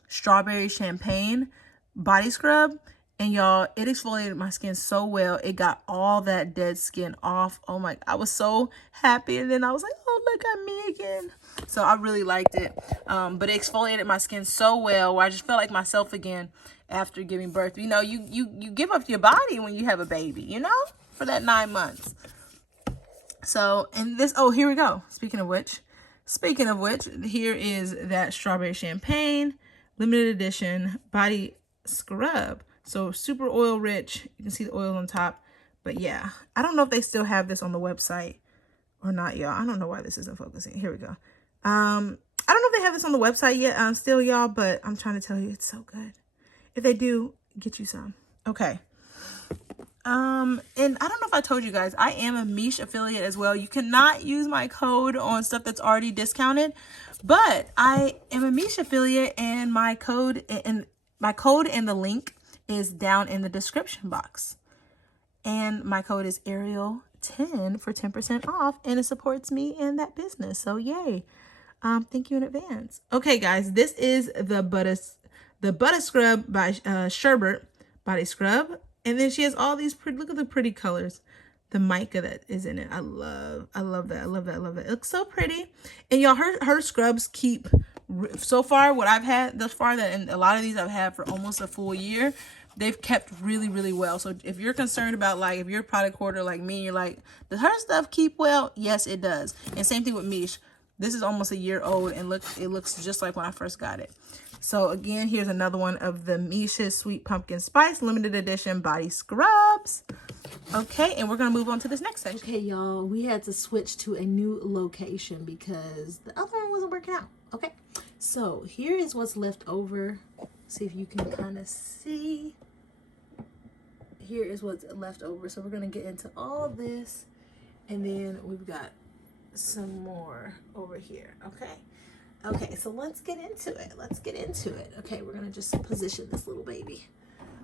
strawberry champagne body scrub, and y'all, it exfoliated my skin so well. It got all that dead skin off. Oh my, I was so happy. And then I was like, oh, look at me again. So I really liked it. But it exfoliated my skin so well where I just felt like myself again after giving birth. You know, you give up your body when you have a baby, you know, for that 9 months. So, and this, oh, here we go. Speaking of which, here is that strawberry champagne limited edition body scrub. So super oil rich. You can see the oil on top. But yeah, I don't know if they still have this on the website or not, y'all. I don't know why this isn't focusing. Here we go. I don't know if they have this on the website yet, still, y'all, but I'm trying to tell you, it's so good. If they do, get you some. Okay. And I don't know if I told you guys, I am a Miche affiliate as well. You cannot use my code on stuff that's already discounted, but I am a Miche affiliate, and my code and the link is down in the description box. And my code is ARIEL10 for 10% off, and it supports me and that business. So yay. Thank you in advance. Okay, guys, this is the Butter Scrub by Sherbert body scrub. And then she has all these pretty, look at the pretty colors. The mica that is in it. I love that. I love that. It looks so pretty. And y'all, her scrubs keep, so far what I've had thus far, that, and a lot of these I've had for almost a full year, they've kept really, really well. So if you're concerned about, like, if you're a product hoarder like me, you're like, does her stuff keep well? Yes, it does. And same thing with Miche. This is almost a year old, and look, it looks just like when I first got it. So again, here's another one of the Miche Sweet Pumpkin Spice Limited Edition Body Scrubs. Okay, and we're gonna move on to this next section. Okay, y'all, we had to switch to a new location because the other one wasn't working out. Okay, so here is what's left over. See if you can kind of see. Here is what's left over. So we're gonna get into all this, and then we've got some more over here. Okay, so let's get into it. Okay, we're gonna just position this little baby.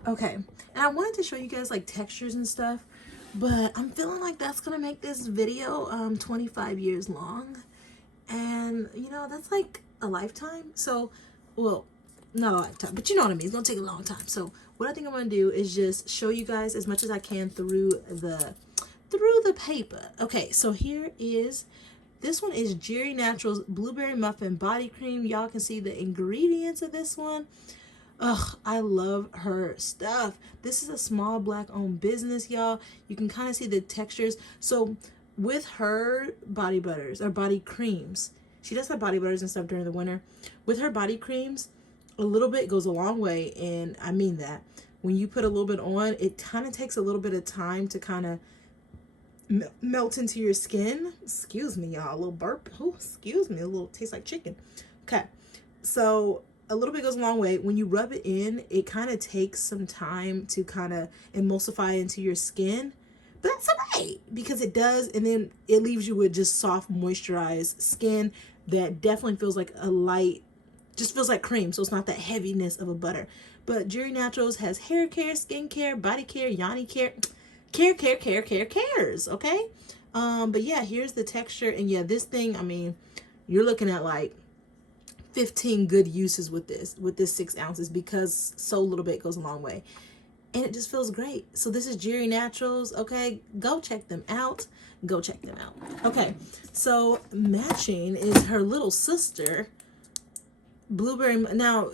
Okay, and I wanted to show you guys like textures and stuff, but I'm feeling like that's gonna make this video 25 years long, and you know, that's like a lifetime. So, well, not a lifetime, but you know what I mean, it's gonna take a long time. So what I think I'm gonna do is just show you guys as much as I can through the paper. Okay, so here is, this one is Jiri Naturals Blueberry Muffin Body Cream. Y'all can see the ingredients of this one. Ugh, I love her stuff. This is a small black owned business, y'all. You can kind of see the textures. So with her body butters or body creams, she does have body butters and stuff during the winter. With her body creams, a little bit goes a long way, and I mean that. When you put a little bit on, it kind of takes a little bit of time to kind of melt into your skin. Excuse me, y'all, a little burp. Oh, excuse me, a little tastes like chicken. Okay, so a little bit goes a long way. When you rub it in, it kind of takes some time to kind of emulsify into your skin, but that's okay because it does, and then it leaves you with just soft, moisturized skin that definitely feels like a light, just feels like cream, so it's not that heaviness of a butter. But Jiri Naturals has hair care, skin care, body care, yoni care, cares, okay? But yeah, here's the texture, and yeah, this thing, I mean, you're looking at like 15 good uses with this 6 ounces, because so little bit goes a long way, and it just feels great. So this is Jiri Naturals. Okay, go check them out. Okay, so matching is her little sister, Blueberry. Now,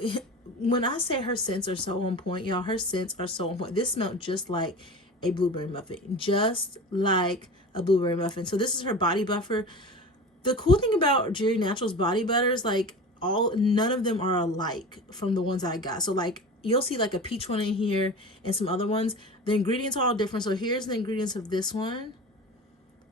when I say her scents are so on point, y'all, her scents are so on point. This smelled just like a blueberry muffin, just like a blueberry muffin. So this is her body buffer. The cool thing about Jiri Naturals body butters, like, none of them are alike from the ones I got. So like, you'll see like a peach one in here and some other ones. The ingredients are all different. So here's the ingredients of this one.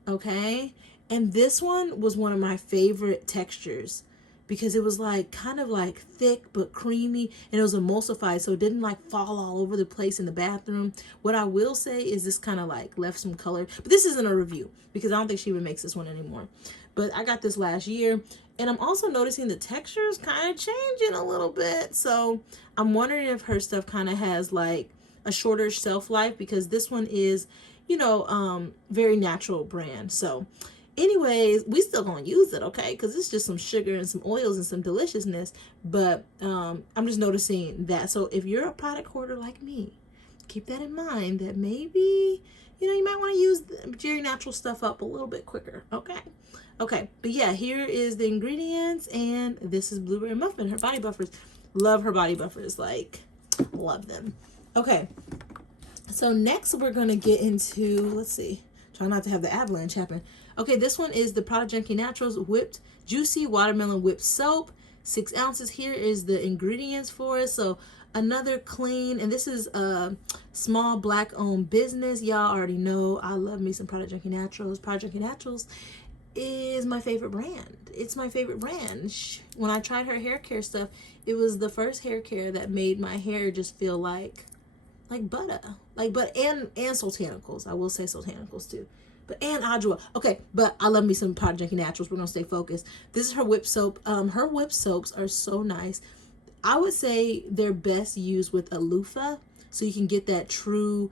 Okay, and this one was one of my favorite textures because it was like kind of like thick but creamy, and it was emulsified, so it didn't like fall all over the place in the bathroom. What I will say is this kind of like left some color, but this isn't a review because I don't think she even makes this one anymore. But I got this last year, and I'm also noticing the texture is kind of changing a little bit. So I'm wondering if her stuff kind of has like a shorter shelf life, because this one is, you know, very natural brand. So anyways, we still gonna use it, okay, because it's just some sugar and some oils and some deliciousness. But I'm just noticing that. So if you're a product hoarder like me, keep that in mind, that maybe, you know, you might want to use the Jiri Natural stuff up a little bit quicker. Okay, but yeah, here is the ingredients, and this is Blueberry Muffin, her body buffers. Love her body buffers, like, love them. Okay, so next we're gonna get into, let's see, try not to have the avalanche happen. Okay, this one is the Product Junkie Naturals Whipped Juicy Watermelon Whipped Soap, 6 ounces. Here is the ingredients for it. So another clean, and this is a small black owned business. Y'all already know I love me some Product Junkie Naturals. Product Junkie Naturals is my favorite brand. It's my favorite brand. When I tried her hair care stuff, it was the first hair care that made my hair just feel like butter. And Soultanicals. I will say Soultanicals too. And Adwoa. Okay, but I love me some Product Junkie Naturals. We're gonna stay focused. This is her whip soap. Her whip soaps are so nice. I would say they're best used with a loofah, so you can get that true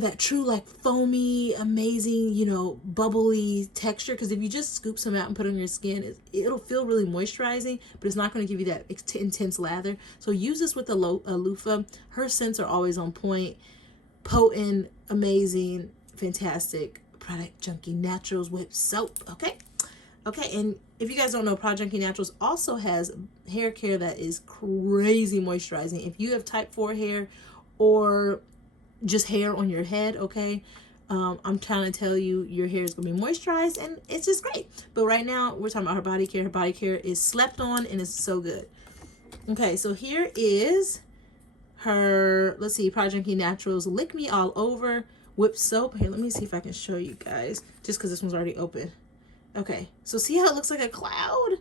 that true like foamy, amazing, bubbly texture. Because if you just scoop some out and put on your skin, it'll feel really moisturizing, but it's not going to give you that intense lather. So use this with a loofah. Her scents are always on point, potent, amazing, fantastic. Product Junkie Naturals whip soap. Okay, and if you guys don't know, Product Junkie Naturals also has hair care that is crazy moisturizing. If you have type 4 hair or just hair on your head, okay, I'm trying to tell you, your hair is gonna be moisturized, and it's just great. But right now we're talking about her body care. Her body care is slept on, and it's so good. Okay, so here is her, let's see, Product Junkie Naturals Lick Me All Over whip soap. Here, let me see if I can show you guys, just because this one's already open. Okay, so see how it looks like a cloud?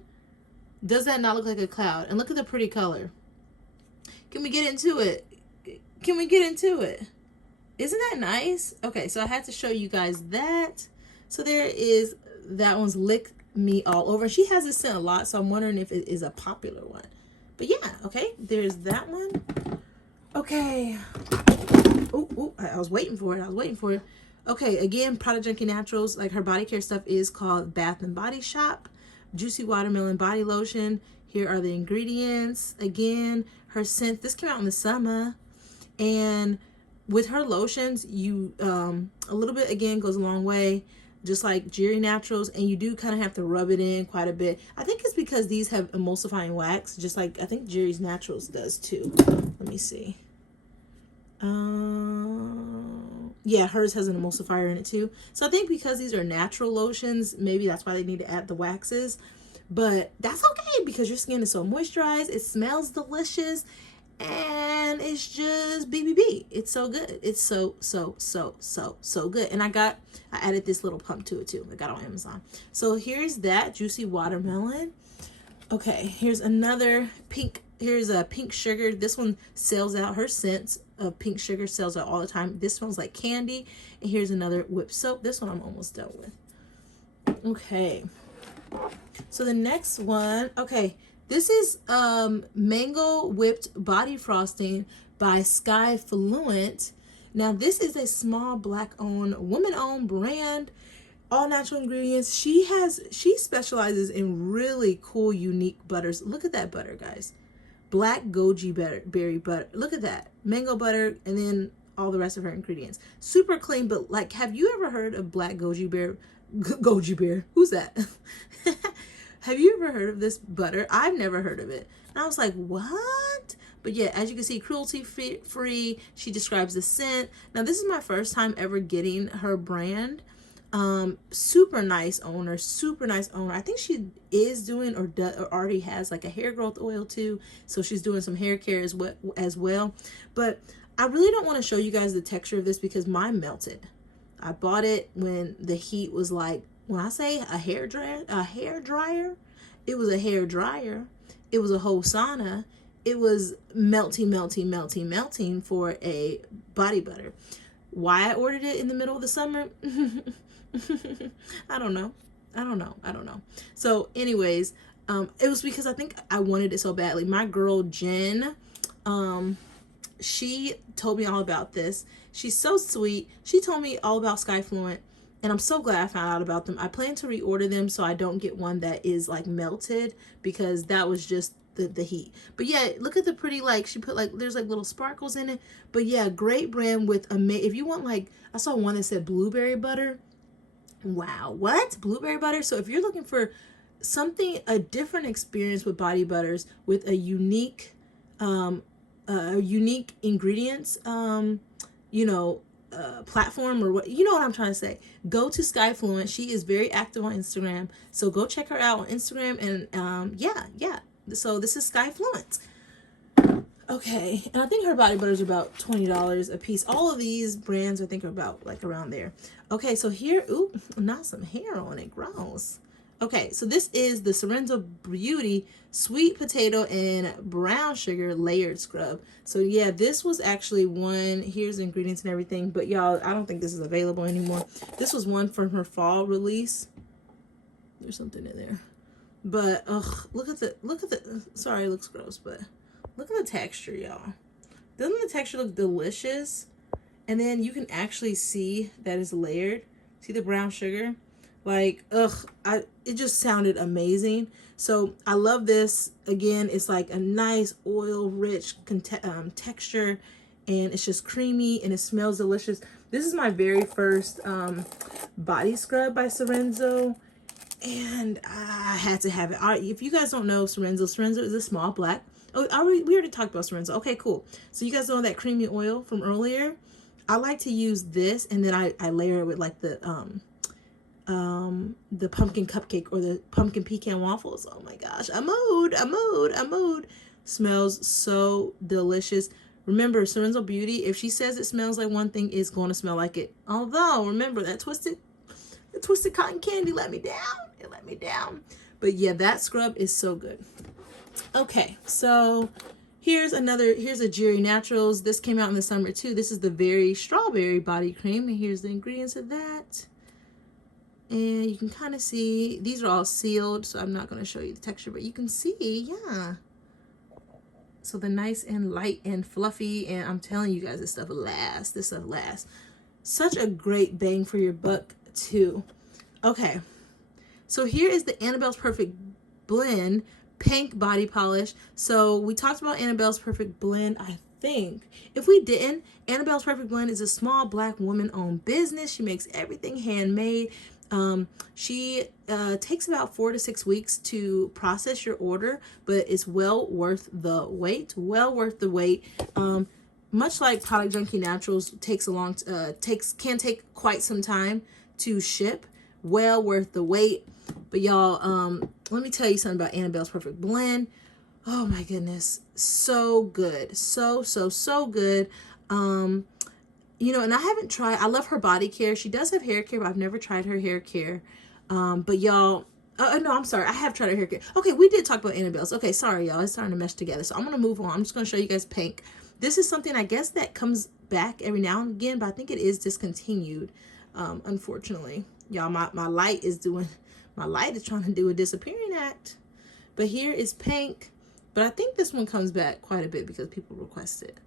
Does that not look like a cloud? And look at the pretty color. Can we get into it? Can we get into it? Isn't that nice? Okay, so I had to show you guys that. So there is, that one's Lick Me All Over. She has this scent a lot, so I'm wondering if it is a popular one. But yeah, okay, there's that one. Okay. Oh, I was waiting for it. Okay, again, Product Junkie Naturals, like her body care stuff is called Bath and Body Shop. Juicy Watermelon Body Lotion. Here are the ingredients. Again, her scent, this came out in the summer. And with her lotions, you a little bit, again, goes a long way, just like Jiri Naturals, and you do kind of have to rub it in quite a bit. I think it's because these have emulsifying wax, just like I think Jiri's Naturals does too. Let me see. Yeah, hers has an emulsifier in it too. So I think because these are natural lotions, maybe that's why they need to add the waxes. But that's okay, because your skin is so moisturized, it smells delicious, and it's just BBB. It's so good. It's so good. And I added this little pump to it too. I got it on Amazon. So here's that Juicy Watermelon. Okay, here's another pink. Here's a Pink Sugar. This one sells out. Her scents of Pink Sugar sells out all the time. This one's like candy. And here's another whip soap. This one I'm almost done with. Okay. So the next one, okay, this is Mango Whipped Body Frosting by Sky Fluent. Now this is a small black-owned, woman-owned brand, all natural ingredients. She specializes in really cool, unique butters. Look at that butter, guys. Black goji berry butter. Look at that. Mango butter, and then all the rest of her ingredients. Super clean, but like, have you ever heard of black goji berry? Goji berry. Who's that? Have you ever heard of this butter? I've never heard of it. And I was like, what? But yeah, as you can see, cruelty free. She describes the scent. Now, this is my first time ever getting her brand. Super nice owner. I think she is doing or already has like a hair growth oil too. So she's doing some hair care as well. But I really don't want to show you guys the texture of this because mine melted. I bought it when the heat was like, when I say a hair dryer, it was a hair dryer. It was a whole sauna. It was melting for a body butter. Why I ordered it in the middle of the summer? I don't know. So anyways, it was because I think I wanted it so badly. My girl Jen, she told me all about this. She's so sweet. She told me all about Sky Fluent, and I'm so glad I found out about them. I plan to reorder them so I don't get one that is like melted, because that was just the heat. But yeah, look at the pretty, like she put like, there's like little sparkles in it. But yeah, great brand with if you want, like, I saw one that said blueberry butter. Wow, what? Blueberry butter? So if you're looking for something, a different experience with body butters with a unique ingredients, platform, or what, you know what I'm trying to say, go to Sky Fluent. She is very active on Instagram, so go check her out on Instagram. And yeah, so this is Sky Fluent. Okay, and I think her body butters are about $20 a piece. All of these brands I think are about like around there. Okay, so here, ooh, not some hair on it, gross. Okay, so this is the Sarenzo Beauty Sweet Potato and Brown Sugar Layered Scrub. So yeah, this was actually one, here's the ingredients and everything, but y'all, I don't think this is available anymore. This was one from her fall release. There's something in there. But, ugh, look at the, sorry, it looks gross, but look at the texture, y'all. Doesn't the texture look delicious? And then you can actually see that it's layered. See the brown sugar? Like, ugh, it just sounded amazing. So I love this. Again, it's like a nice oil-rich texture, and it's just creamy, and it smells delicious. This is my very first body scrub by Sarenzo. And I had to have it. If you guys don't know Sarenzo is a small black. Oh, we already talked about Sarenzo. Okay, cool. So you guys know that creamy oil from earlier? I like to use this, and then I layer it with like the pumpkin cupcake or the pumpkin pecan waffles. Oh my gosh, a mood. Smells so delicious. Remember, Sarenzo Beauty, if she says it smells like one thing, it's going to smell like it. Although, remember, that twisted cotton candy let me down. It let me down. But yeah, that scrub is so good. Okay, so here's a Jiri Naturals. This came out in the summer too. This is the Very Strawberry Body Cream, and here's the ingredients of that. And you can kind of see, these are all sealed, so I'm not going to show you the texture, but you can see, yeah. So the nice and light and fluffy, and I'm telling you guys, this stuff lasts. This stuff lasts. Such a great bang for your buck too. Okay, so here is the Annebelles Perfect Blend Pink Body Polish. So we talked about Annebelles Perfect Blend, I think. If we didn't, Annebelles Perfect Blend is a small black woman-owned business. She makes everything handmade. She takes about 4 to 6 weeks to process your order, but it's well worth the wait. Much like Product Junkie Naturals can take quite some time to ship. Well worth the wait. But y'all, let me tell you something about Annebelles Perfect Blend. Oh my goodness, so good, so good. You know, and I haven't tried, I love her body care. She does have hair care, but I've never tried her hair care. But y'all, no, I'm sorry, I have tried her hair care. Okay, we did talk about Annebelles. Okay, sorry y'all, it's starting to mesh together. So I'm gonna move on. I'm just gonna show you guys Pink. This is something I guess that comes back every now and again, but I think it is discontinued, unfortunately. Y'all, my light is trying to do a disappearing act. But here is Pink. But I think this one comes back quite a bit because people request it.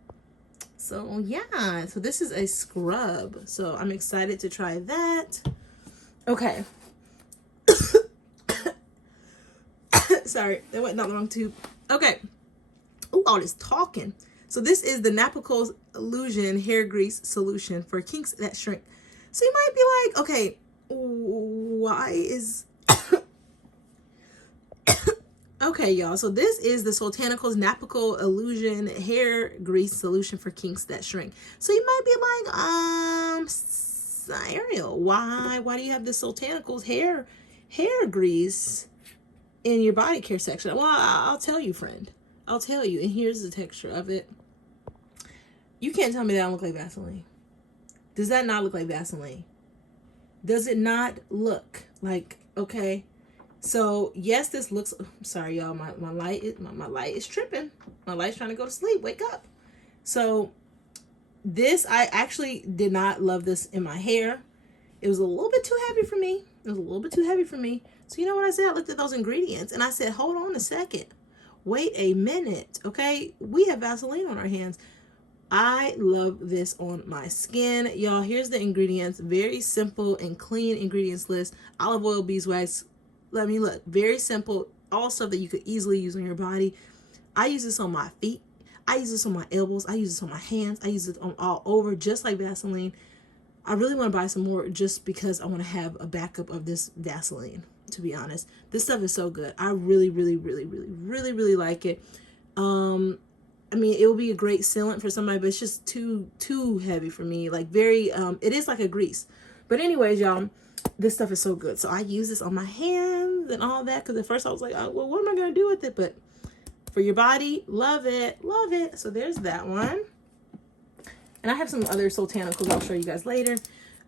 So yeah, so this is a scrub. So I'm excited to try that. Okay. Sorry, that went down the wrong tube. Okay. Oh, all this talking. So this is the Naples Illusion Hair Grease Solution for kinks that shrink. So you might be like, okay, why is... Okay, y'all, so this is the Soultanicals Naples Illusion Hair Grease Solution for kinks that shrink. So you might be like, Ariel, why do you have the Soultanicals hair grease in your body care section? Well, I'll tell you, friend. I'll tell you, and here's the texture of it. You can't tell me that don't look like Vaseline. Does that not look like Vaseline? Does it not look like, okay? So yes, this looks, sorry y'all, my light is tripping. My light's trying to go to sleep. Wake up. So this, I actually did not love this in my hair. It was a little bit too heavy for me. So you know what I said? I looked at those ingredients and I said, hold on a second. Wait a minute. Okay. We have Vaseline on our hands. I love this on my skin. Y'all, here's the ingredients. Very simple and clean ingredients list. Olive oil, beeswax. Let me look. Very simple. All stuff that you could easily use on your body. I use this on my feet. I use this on my elbows. I use this on my hands. I use it on all over, just like Vaseline. I really want to buy some more just because I want to have a backup of this Vaseline, to be honest. This stuff is so good. I really like it. I mean, it will be a great sealant for somebody, but it's just too heavy for me. Like very, it is like a grease. But anyways, y'all, this stuff is so good. So I use this on my hands and all that, because at first I was like, oh, well, what am I going to do with it? But for your body. Love it. Love it. So there's that one. And I have some other Soultanicals I'll show you guys later.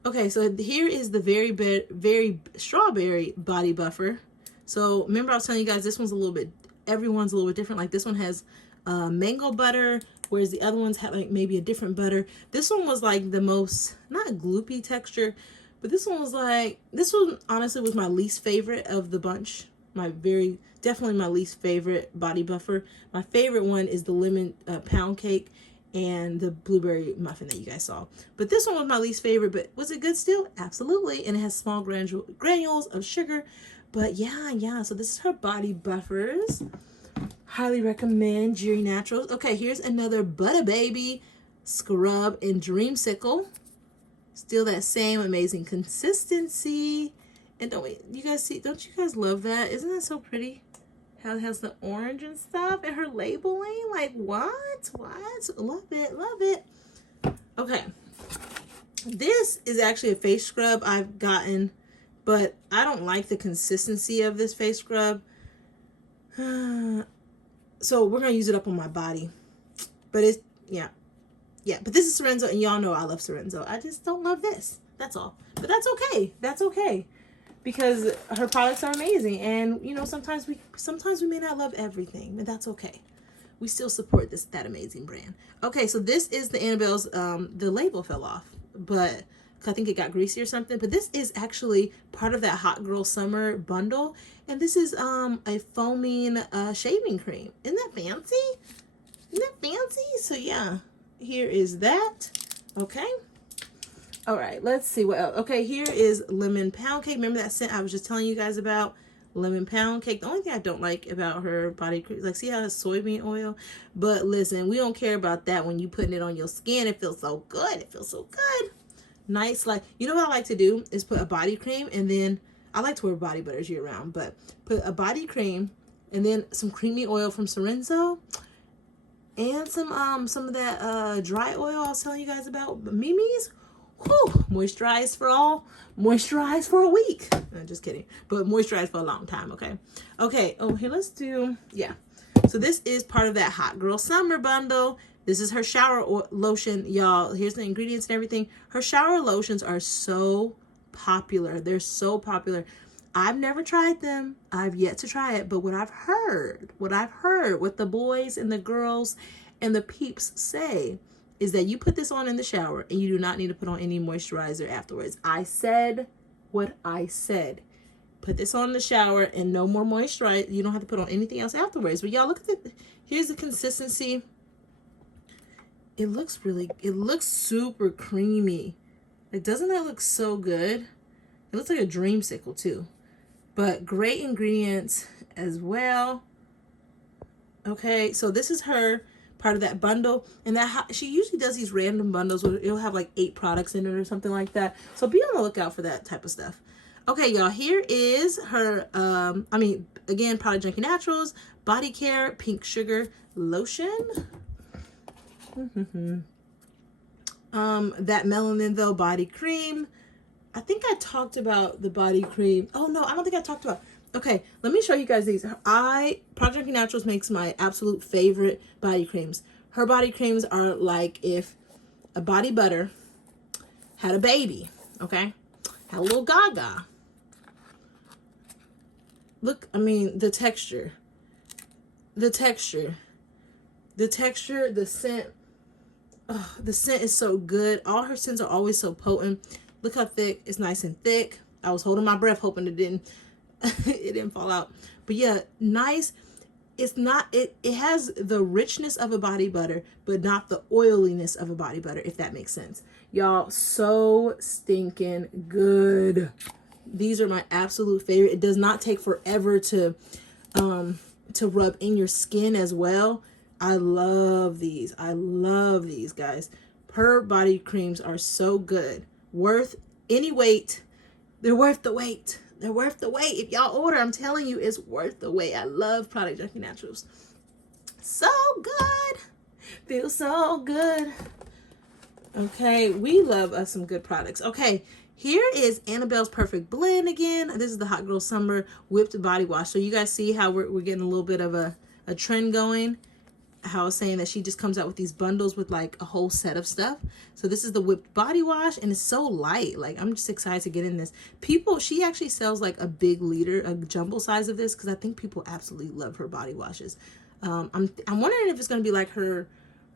Okay, so here is the very strawberry body buffer. So remember I was telling you guys this one's a little bit, everyone's a little bit different. Like this one has mango butter, whereas the other ones have like maybe a different butter. This one was like the most, not gloopy texture, but this one was like, this one honestly was my least favorite of the bunch. Definitely my least favorite body buffer. My favorite one is the lemon pound cake and the blueberry muffin that you guys saw. But this one was my least favorite, but was it good still? Absolutely. And it has small granules of sugar. But yeah, so this is her body buffers. Highly recommend Jiri Naturals. Okay, here's another Buttahbby scrub in Dreamsicle. Still that same amazing consistency. And don't you guys love that? Isn't that so pretty? How it has the orange and stuff and her labeling. Like what? Love it. Okay. This is actually a face scrub I've gotten, but I don't like the consistency of this face scrub. So we're gonna use it up on my body. But it's yeah. But this is Sarenzo, and y'all know I love Sarenzo. I just don't love this. That's all. But that's okay. That's okay. Because her products are amazing, and you know sometimes we may not love everything, but that's okay. We still support that amazing brand. Okay, so this is the Annebelles. The label fell off, but I think it got greasy or something. But this is actually part of that Hot Girl Summer bundle, and this is a foaming shaving cream. Isn't that fancy? Isn't that fancy? So yeah, here is that. Okay. All right, let's see what else. Okay, here is lemon pound cake. Remember that scent I was just telling you guys about? Lemon pound cake. The only thing I don't like about her body cream, like see how it's soybean oil? But listen, we don't care about that when you putting it on your skin. It feels so good. It feels so good. Nice, like, you know what I like to do is put a body cream, and then I like to wear body butters year round, but put a body cream and then some creamy oil from Sarenzo and some of that dry oil I was telling you guys about, Mimi's. Whew, moisturize for a week. No, just kidding, but moisturize for a long time. Okay. Oh, here, let's do, yeah. So this is part of that Hot Girl Summer bundle. This is her shower lotion, y'all. Here's the ingredients and everything. Her shower lotions are so popular. They're so popular. I've never tried them. I've yet to try it, but what I've heard, what the boys and the girls and the peeps say is that you put this on in the shower and you do not need to put on any moisturizer afterwards. I said what I said. Put this on in the shower and no more moisturizer. You don't have to put on anything else afterwards. But y'all, look at it. Here's the consistency. It looks super creamy. Like, doesn't that look so good? It looks like a dreamsicle too. But great ingredients as well. Okay, so this is her part of that bundle, and that she usually does these random bundles where it'll have like 8 products in it or something like that. So be on the lookout for that type of stuff. Okay, y'all, here is her again, Product Junkie Naturals body care pink sugar lotion. That Melanin Though body cream. I think I talked about the body cream. Oh no, I don't think I talked about. Okay, let me show you guys these. Product Junkie Naturals makes my absolute favorite body creams. Her body creams are like if a body butter had a baby, okay? Had a little gaga. Look, I mean, the texture, the scent. Oh, the scent is so good. All her scents are always so potent. Look how thick. It's nice and thick. I was holding my breath hoping it didn't fall out. But yeah, nice. It's not, it has the richness of a body butter, but not the oiliness of a body butter, if that makes sense. Y'all, so stinking good. These are my absolute favorite. It does not take forever to rub in your skin as well. I love these. I love these, guys. Her body creams are so good. Worth any wait. They're worth the wait. They're worth the wait. If y'all order, I'm telling you, it's worth the wait. I love Product Junkie Naturals. So good. Feels so good. Okay, we love us some good products. Okay, here is Annebelle's Perfect Blend again. This is the Hot Girl Summer Whipped Body Wash. So you guys see how we're getting a little bit of a a trend going. How I was saying that she just comes out with these bundles with like a whole set of stuff. So this is the whipped body wash, and it's so light. Like, I'm just excited to get in this. She actually sells like a big liter, a jumbo size of this, because I think people absolutely love her body washes. I'm wondering if it's gonna be like her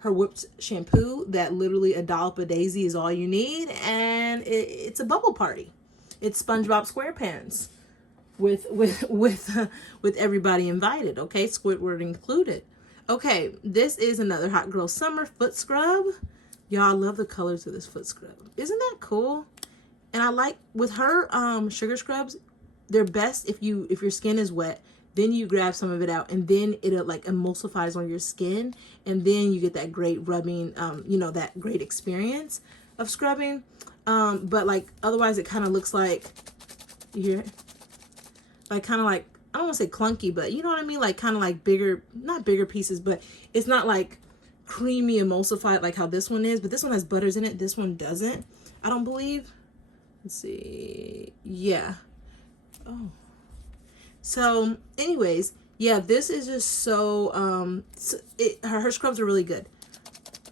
whipped shampoo that literally a dollop of daisy is all you need, and it's a bubble party. It's SpongeBob SquarePants with everybody invited. Okay, Squidward included. Okay, this is another Hot Girl Summer foot scrub. Y'all, love the colors of this foot scrub. Isn't that cool? And I like with her sugar scrubs, they're best if your skin is wet, then you grab some of it out, and then it like emulsifies on your skin, and then you get that great rubbing, you know, that great experience of scrubbing. But like otherwise it kind of looks like you're like kind of like, I don't want to say clunky, but you know what I mean? Like kind of like bigger, not bigger pieces, but it's not like creamy emulsified like how this one is. But this one has butters in it. This one doesn't, I don't believe. Let's see. Yeah. Oh. So anyways, yeah, this is just so, her scrubs are really good.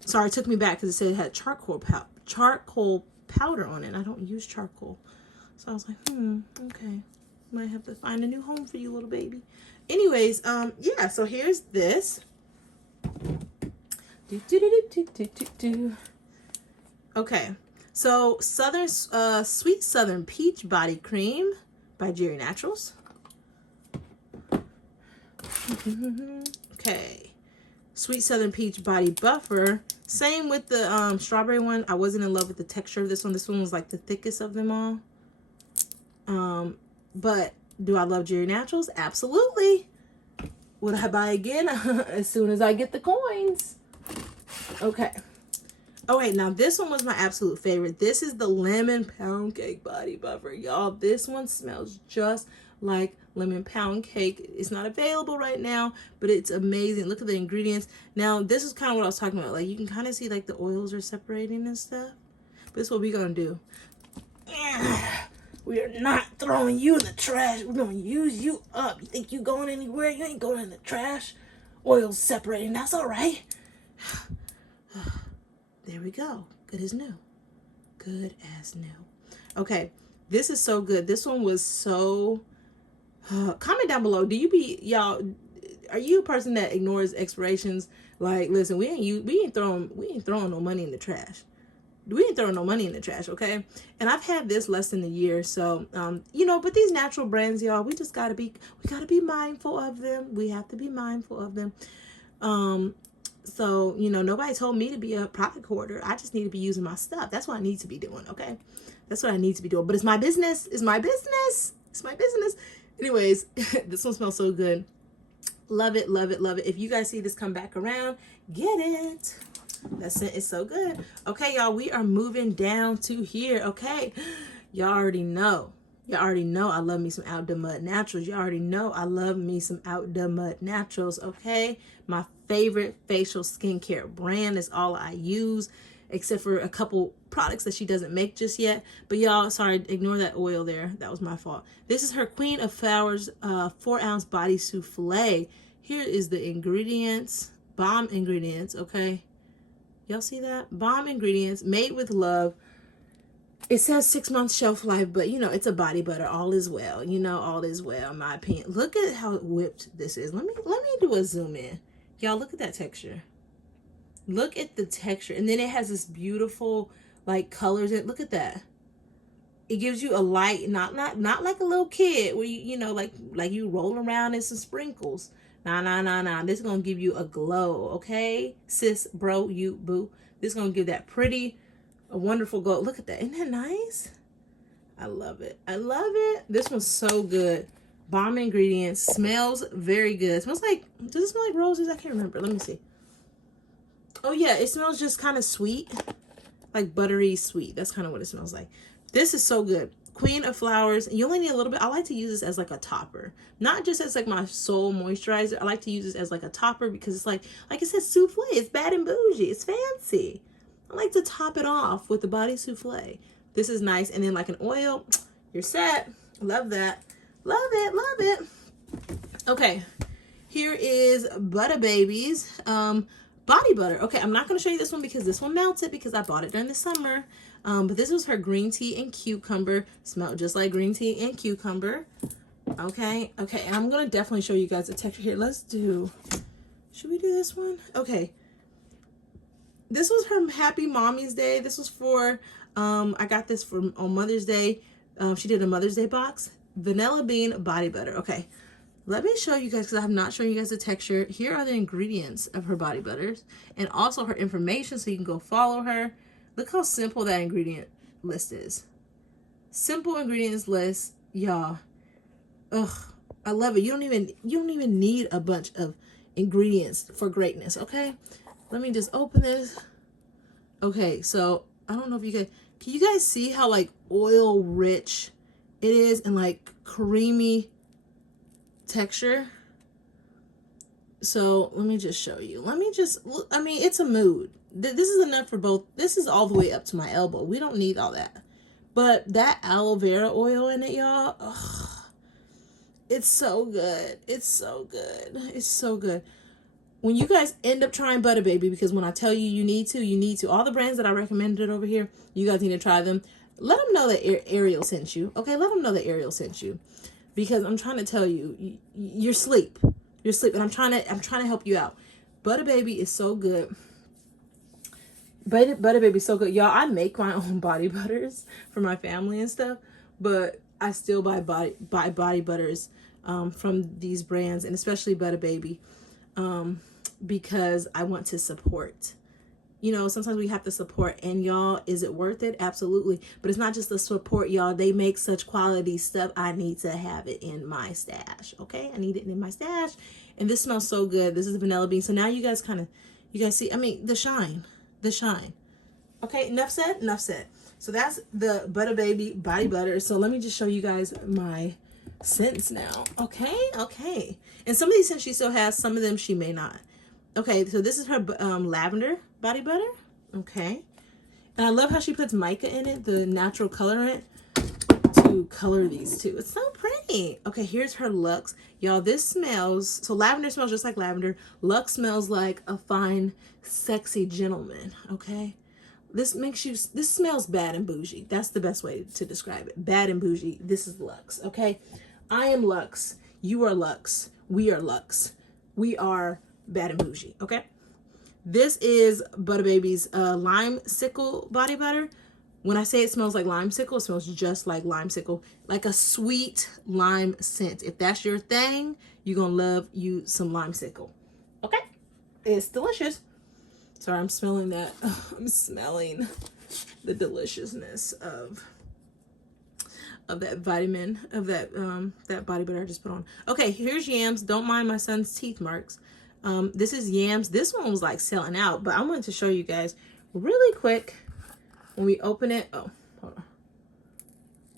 Sorry, it took me back because it said it had charcoal powder on it. I don't use charcoal. So I was like, okay. Might have to find a new home for you, little baby. Anyways, yeah, so here's this. Okay, so Sweet Southern Peach Body Cream by Jiri Naturals. Okay, Sweet Southern Peach Body Buffer. Same with the strawberry one. I wasn't in love with the texture of this one. This one was like the thickest of them all. But do I love Jiri Naturals? Absolutely. Would I buy again as soon as I get the coins? Okay. Oh wait, now this one was my absolute favorite. This is the Lemon Pound Cake Body Buffer. Y'all, this one smells just like lemon pound cake. It's not available right now, but it's amazing. Look at the ingredients. Now, this is kind of what I was talking about. Like, you can kind of see like the oils are separating and stuff. But this is what we're going to do. We are not throwing you in the trash. We're going to use you up. You think you going anywhere? You ain't going in the trash. Oil's separating. That's all right. There we go. Good as new. Good as new. Okay. This is so good. This one was so... comment down below. Do you be... Y'all... Are you a person that ignores expirations? Like, listen, we ain't throwing no money in the trash. We ain't throwing no money in the trash, okay? And I've had this less than a year, so you know, but these natural brands, y'all, we gotta be mindful of them. We have to be mindful of them. So, you know, nobody told me to be a product hoarder. I just need to be using my stuff. That's what I need to be doing, okay? That's what I need to be doing. But it's my business. It's my business. It's my business. Anyways, this one smells so good. Love it, love it, love it. If you guys see this come back around, get it. That scent is so good. Okay, y'all, we are moving down to here. Okay, y'all already know. Y'all already know I love me some Outdamudnaturals. Y'all already know I love me some Outdamudnaturals. Okay, my favorite facial skincare brand is all I use, except for a couple products that she doesn't make just yet. But y'all, sorry, ignore that oil there. That was my fault. This is her Queen of Flowers 4-ounce body souffle. Here is the ingredients. Bomb ingredients, okay? Y'all see that? Bomb ingredients, made with love. It says 6 months shelf life, but you know, it's a body butter. All is well. You know, all is well, in my opinion. Look at how whipped this is. Let me do a zoom in. Y'all, look at that texture. Look at the texture. And then it has this beautiful, like, colors in it. Look at that. It gives you a light, not like a little kid where you know, like you roll around in some sprinkles. Nah. This is going to give you a glow, okay? Sis, bro, you, boo. This is going to give that pretty, a wonderful glow. Look at that. Isn't that nice? I love it. I love it. This one's so good. Bomb ingredients. Smells very good. It smells like, does it smell like roses? I can't remember. Let me see. Oh, yeah. It smells just kind of sweet. Like buttery sweet. That's kind of what it smells like. This is so good. Queen of Flowers. You only need a little bit. I like to use this as like a topper, not just as like my soul moisturizer. I like to use this as like a topper because it's like it says souffle. It's bad and bougie. It's fancy. I like to top it off with the body souffle. This is nice. And then like an oil, you're set. Love that. Love it. Love it. Okay. Here is Buttahbby's body butter. Okay, I'm not going to show you this one because this one melted because I bought it during the summer. But this was her green tea and cucumber. Smelled just like green tea and cucumber. Okay, okay, and I'm going to definitely show you guys the texture here. Let's do, should we do this one? Okay. This was her Happy Mommy's Day. This was for, I got this from on Mother's Day. She did a Mother's Day box. Vanilla bean body butter. Okay, let me show you guys because I have not shown you guys the texture. Here are the ingredients of her body butters and also her information so you can go follow her. Look how simple that ingredient list is. Simple ingredients list, y'all. Ugh, I love it. You don't even need a bunch of ingredients for greatness, okay? Let me just open this. Okay, so I don't know if you guys, can you guys see how like oil rich it is and like creamy texture? So let me just show you. Let me just, I mean, it's a mood. This is enough for both. This is all the way up to my elbow. We don't need all that. But that aloe vera oil in it, y'all, ugh, it's so good. It's so good. It's so good. When you guys end up trying Buttahbby, because when I tell you you need to. All the brands that I recommended over here, you guys need to try them. Let them know that Ariel sent you. Okay, let them know that Ariel sent you. Because I'm trying to tell you, you're asleep. You're asleep, and I'm trying to help you out. Buttahbby is so good. Buttahbby is so good. Y'all, I make my own body butters for my family and stuff, but I still buy body butters from these brands, and especially Buttahbby. Because I want to support. You know, sometimes we have to support, and y'all, is it worth it? Absolutely. But it's not just the support, y'all. They make such quality stuff. I need to have it in my stash. Okay, I need it in my stash. And this smells so good. This is vanilla bean. So now you guys see, I mean, the shine. Okay, enough said. So that's the Buttahbby body butter. So let me just show you guys my scents now. Okay. And some of these scents she still has, some of them she may not. Okay, so this is her lavender body butter. Okay. And I love how she puts mica in it, the natural colorant, to color these two. It's so pretty. Okay, here's her Luxe. Y'all, this smells, so lavender smells just like lavender. Luxe smells like a fine, sexy gentleman. Okay. This smells bad and bougie. That's the best way to describe it. Bad and bougie. This is Luxe. Okay. I am Luxe. You are Luxe. We are Luxe. We are bad and bougie. Okay. This is Buttahbby's lime sickle body butter. When I say it smells like lime sickle, it smells just like lime sickle, like a sweet lime scent. If that's your thing, you're gonna love you some lime sickle. Okay. It's delicious. Sorry, I'm smelling that. I'm smelling the deliciousness of that vitamin, of that that body butter I just put on. Okay, here's Yams. Don't mind my son's teeth marks. This is Yams. This one was like selling out, but I wanted to show you guys really quick when we open it. Oh, hold on.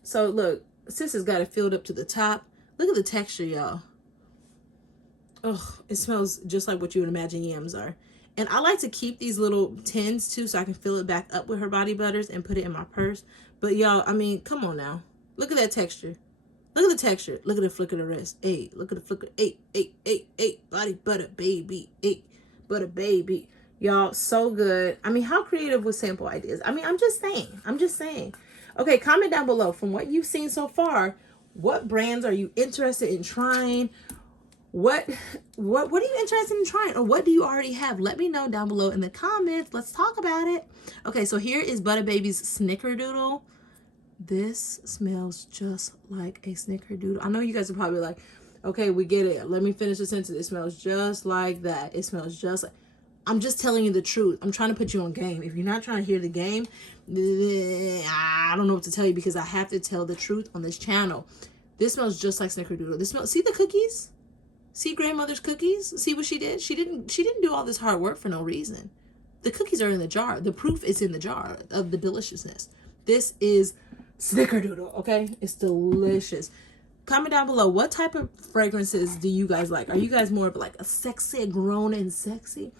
So look, sis has got it filled up to the top. Look at the texture, y'all. Oh, it smells just like what you would imagine Yams are. And I like to keep these little tins too, so I can fill it back up with her body butters and put it in my purse. But y'all, I mean, come on now. Look at that texture. Look at the texture. Look at the flick of the wrist. Hey, look at the flick of, hey, body butter, baby. Hey, Buttahbby. Y'all, so good. I mean, how creative with sample ideas? I mean, I'm just saying. Okay, comment down below from what you've seen so far. What brands are you interested in trying? What are you interested in trying, or what do you already have? Let me know down below in the comments. Let's talk about it. Okay, so here is Buttahbby's Snickerdoodle. This smells just like a Snickerdoodle. I know you guys are probably like, okay, we get it. Let me finish the sentence. It smells just like that. It smells just like, I'm just telling you the truth. I'm trying to put you on game. If you're not trying to hear the game, I don't know what to tell you, because I have to tell the truth on this channel. This smells just like Snickerdoodle. This smells, see the cookies? See grandmother's cookies? See what she did? She didn't do all this hard work for no reason. The cookies are in the jar. The proof is in the jar of the deliciousness. This is Snickerdoodle, okay? It's delicious. Comment down below, what type of fragrances do you guys like? Are you guys more of like a sexy, grown and sexy?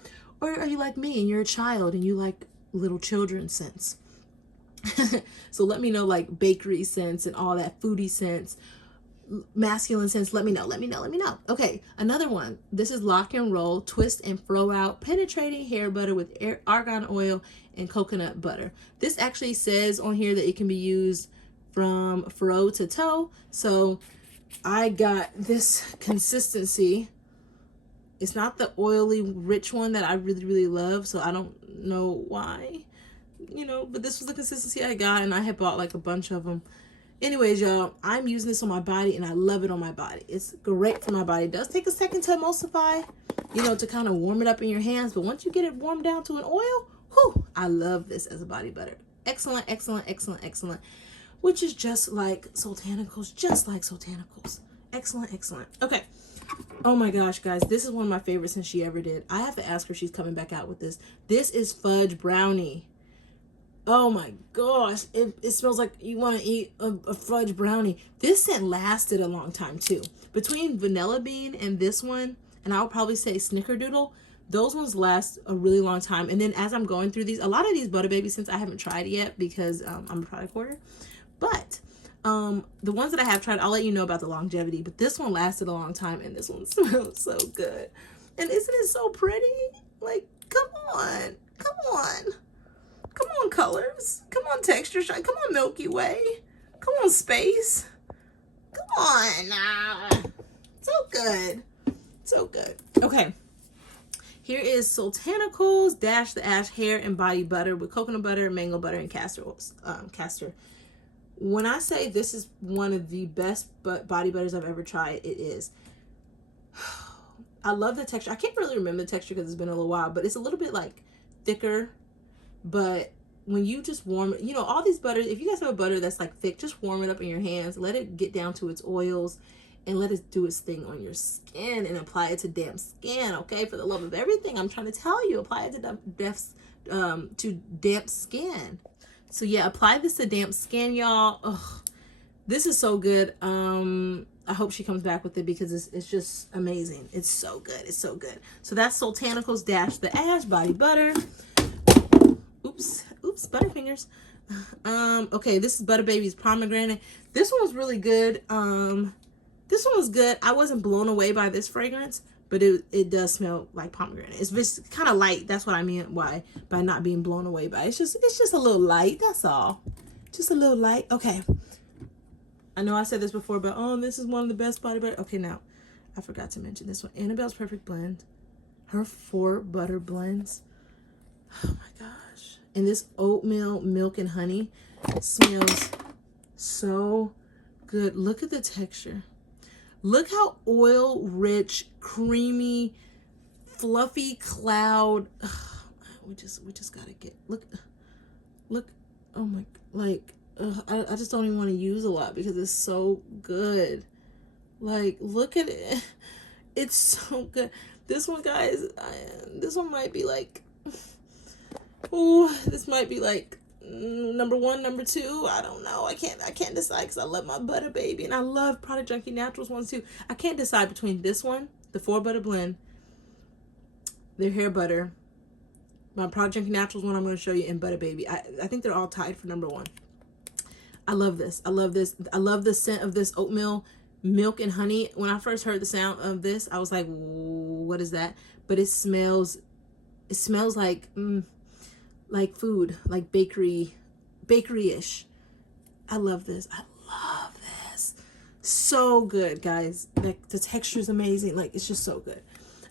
Or are you like me and you're a child and you like little children scents? So let me know, like bakery scents and all that foodie scents. masculine scents, let me know. Okay, another one. This is Lock and Roll Twist and Throw Out Penetrating Hair Butter with argan oil and coconut butter. This actually says on here that it can be used from fro to toe. So I got this consistency. It's not the oily, rich one that I really love, so I don't know why, you know, but this was the consistency I got, and I had bought like a bunch of them. Anyways, y'all, I'm using this on my body, and I love it on my body. It's great for my body. It does take a second to emulsify, you know, to kind of warm it up in your hands, but once you get it warmed down to an oil, whew, I love this as a body butter. Excellent, excellent, excellent, excellent. Which is just like Soultanicals, Excellent, excellent. Okay. Oh my gosh, guys, this is one of my favorites since she ever did. I have to ask her if she's coming back out with this. This is Fudge Brownie. Oh my gosh, it smells like you want to eat a fudge brownie. This scent lasted a long time too. Between Vanilla Bean and this one, and I would probably say Snickerdoodle, those ones last a really long time. And then as I'm going through these, a lot of these Buttahbby scents I haven't tried yet because I'm a product hoarder. But the ones that I have tried, I'll let you know about the longevity, but this one lasted a long time, and this one smells so good. And isn't it so pretty? Like, come on colors, come on texture shine, come on Milky Way, come on space, come on. So good. Okay, here is Soultanicals Dash the Ash Hair and Body Butter with coconut butter, mango butter, and castor. When I say this is one of the best body butters I've ever tried, it is. I love the texture. I can't really remember the texture because it's been a little while, but it's a little bit like thicker. But when you just warm it, you know, all these butters, if you guys have a butter that's like thick, just warm it up in your hands. Let it get down to its oils and let it do its thing on your skin and apply it to damp skin, okay? For the love of everything, I'm trying to tell you, apply it to damp skin. So yeah, apply this to damp skin, y'all. Ugh, this is so good. I hope she comes back with it because it's just amazing. It's so good. So that's Soultanicals Dash the Ash Body Butter. Oops, Butterfingers. Okay, this is Buttahbby's Pomegranate. This one was really good. This one was good. I wasn't blown away by this fragrance, but it does smell like pomegranate. It's just kind of light. That's what I meant by not being blown away by it. It's just a little light. That's all. Just a little light. Okay. I know I said this before, but this is one of the best body butter. Okay, now I forgot to mention this one. Annebelles Perfect Blend. Her 4 butter blends. Oh my gosh. And this oatmeal, milk, and honey smells so good. Look at the texture. Look how oil rich, creamy, fluffy cloud. Ugh, we just gotta get look. Oh my, like I just don't even want to use a lot because it's so good. Like, look at it. It's so good. This one, guys, this one might be like, oh, this might be like number 1, number 2. I don't know. I can't decide because I love my Buttahbby and I love Product Junkie Naturals ones too. I can't decide between this one, the 4 butter blend, their hair butter, my Product Junkie Naturals one I'm going to show you, and Buttahbby. I think they're all tied for number 1. I love this. I love the scent of this oatmeal, milk, and honey. When I first heard the sound of this, I was like, what is that? But it smells like food, like bakery-ish. I love this. So good, guys. Like, the texture is amazing. Like, it's just so good.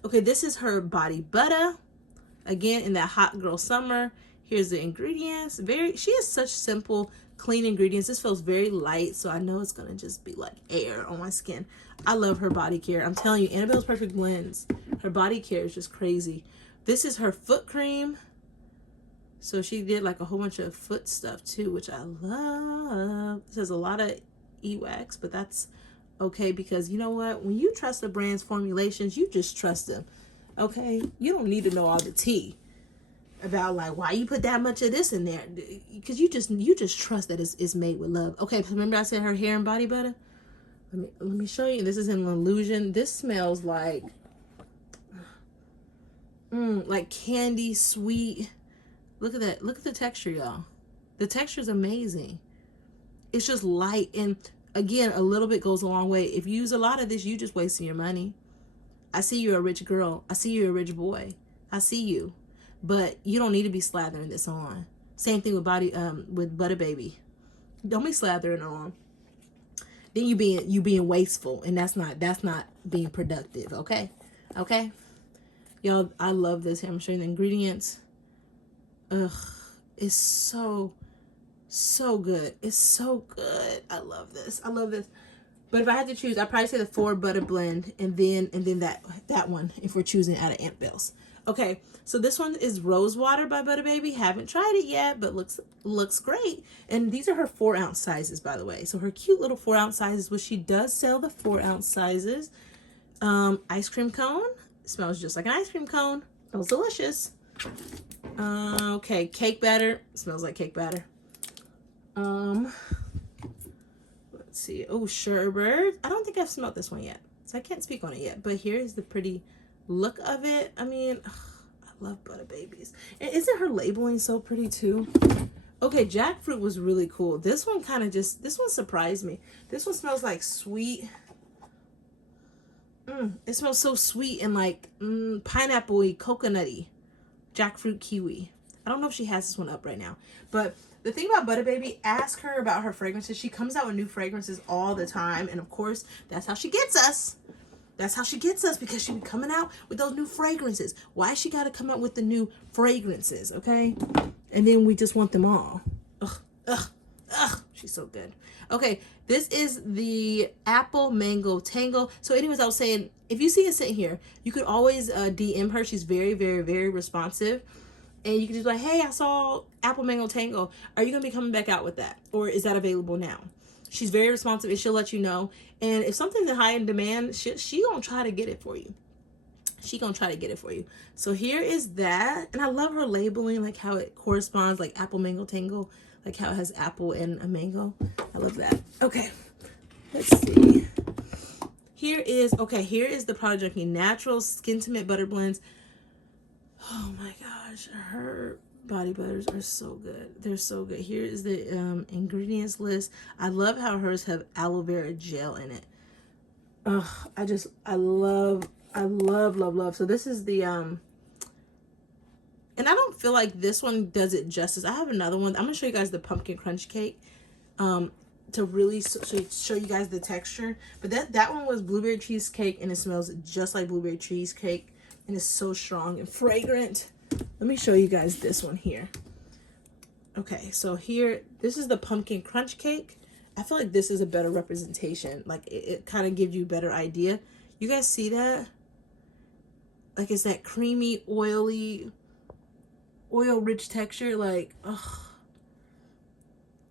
Okay, this is her body butter. Again, in that hot girl summer. Here's the ingredients. She has such simple, clean ingredients. This feels very light, so I know it's gonna just be like air on my skin. I love her body care. I'm telling you, Annebelles Perfect Blends. Her body care is just crazy. This is her foot cream. So she did like a whole bunch of foot stuff too, which I love. This has a lot of e-wax, but that's okay because you know what? When you trust a brand's formulations, you just trust them. Okay? You don't need to know all the tea about like why you put that much of this in there, because you just trust that it's made with love. Okay, remember I said her hair and body butter? Let me show you. This is an illusion. This smells like candy, sweet. Look at that. Look at the texture, y'all. The texture is amazing. It's just light. And again, a little bit goes a long way. If you use a lot of this, you just wasting your money. I see you're a rich girl. I see you're a rich boy. I see you. But you don't need to be slathering this on. Same thing with Buttahbby. Don't be slathering on. Then you being wasteful, and that's not being productive, okay? Okay? Y'all, I love this here. I'm showing the ingredients. Ugh. It's so good. It's so good. I love this. I love this. But if I had to choose, I'd probably say the 4 butter blend and then that one if we're choosing out of Annebelles. Okay, so this one is Rose Water by Buttahbby. Haven't tried it yet, but looks great. And these are her 4-ounce sizes, by the way. So her cute little 4-ounce sizes, which she does sell the 4-ounce sizes. Ice cream cone. It smells just like an ice cream cone. Smells delicious. Okay, cake batter. It smells like cake batter. Let's see. Oh, sherbet. I don't think I've smelled this one yet, so I can't speak on it yet. But here's the pretty look of it. I mean, ugh, I love Buttahbby's. And isn't her labeling so pretty too? Okay, jackfruit was really cool. This one this one surprised me. This one smells like sweet. It smells so sweet and like pineapple-y, coconutty, jackfruit kiwi. I don't know if she has this one up right now, but the thing about Buttahbby, ask her about her fragrances. She comes out with new fragrances all the time. And of course, that's how she gets us. That's how she gets us, because she be coming out with those new fragrances. Why she got to come out with the new fragrances, okay? And then we just want them all. Ugh. She's so good. Okay, this is the Apple Mango Tango. So anyways, I was saying, if you see it sitting here, you could always DM her. She's very, very, very responsive. And you can just be like, hey, I saw Apple Mango Tango. Are you going to be coming back out with that? Or is that available now? She's very responsive, and she'll let you know. And if something's in high in demand, she going to try to get it for you. She going to try to get it for you. So here is that. And I love her labeling, like how it corresponds, like Apple Mango Tango, like how it has apple and a mango. I love that. Okay, let's see. Here is the Product Junkie Naturals Skintimate Butter Blends. Oh my gosh, her body butters are so good. They're so good. Here is the ingredients list. I love how hers have aloe vera gel in it. Ugh, I love. So this is the and I don't feel like this one does it justice. I have another one. I'm gonna show you guys the pumpkin crunch cake to really show you guys the texture. But that one was blueberry cheesecake, and it smells just like blueberry cheesecake. And it's so strong and fragrant. Let me show you guys this one here. Okay, so here, this is the pumpkin crunch cake. I feel like this is a better representation. Like, it kind of gives you a better idea. You guys see that? Like, it's that creamy, oily, oil-rich texture. Like, ugh.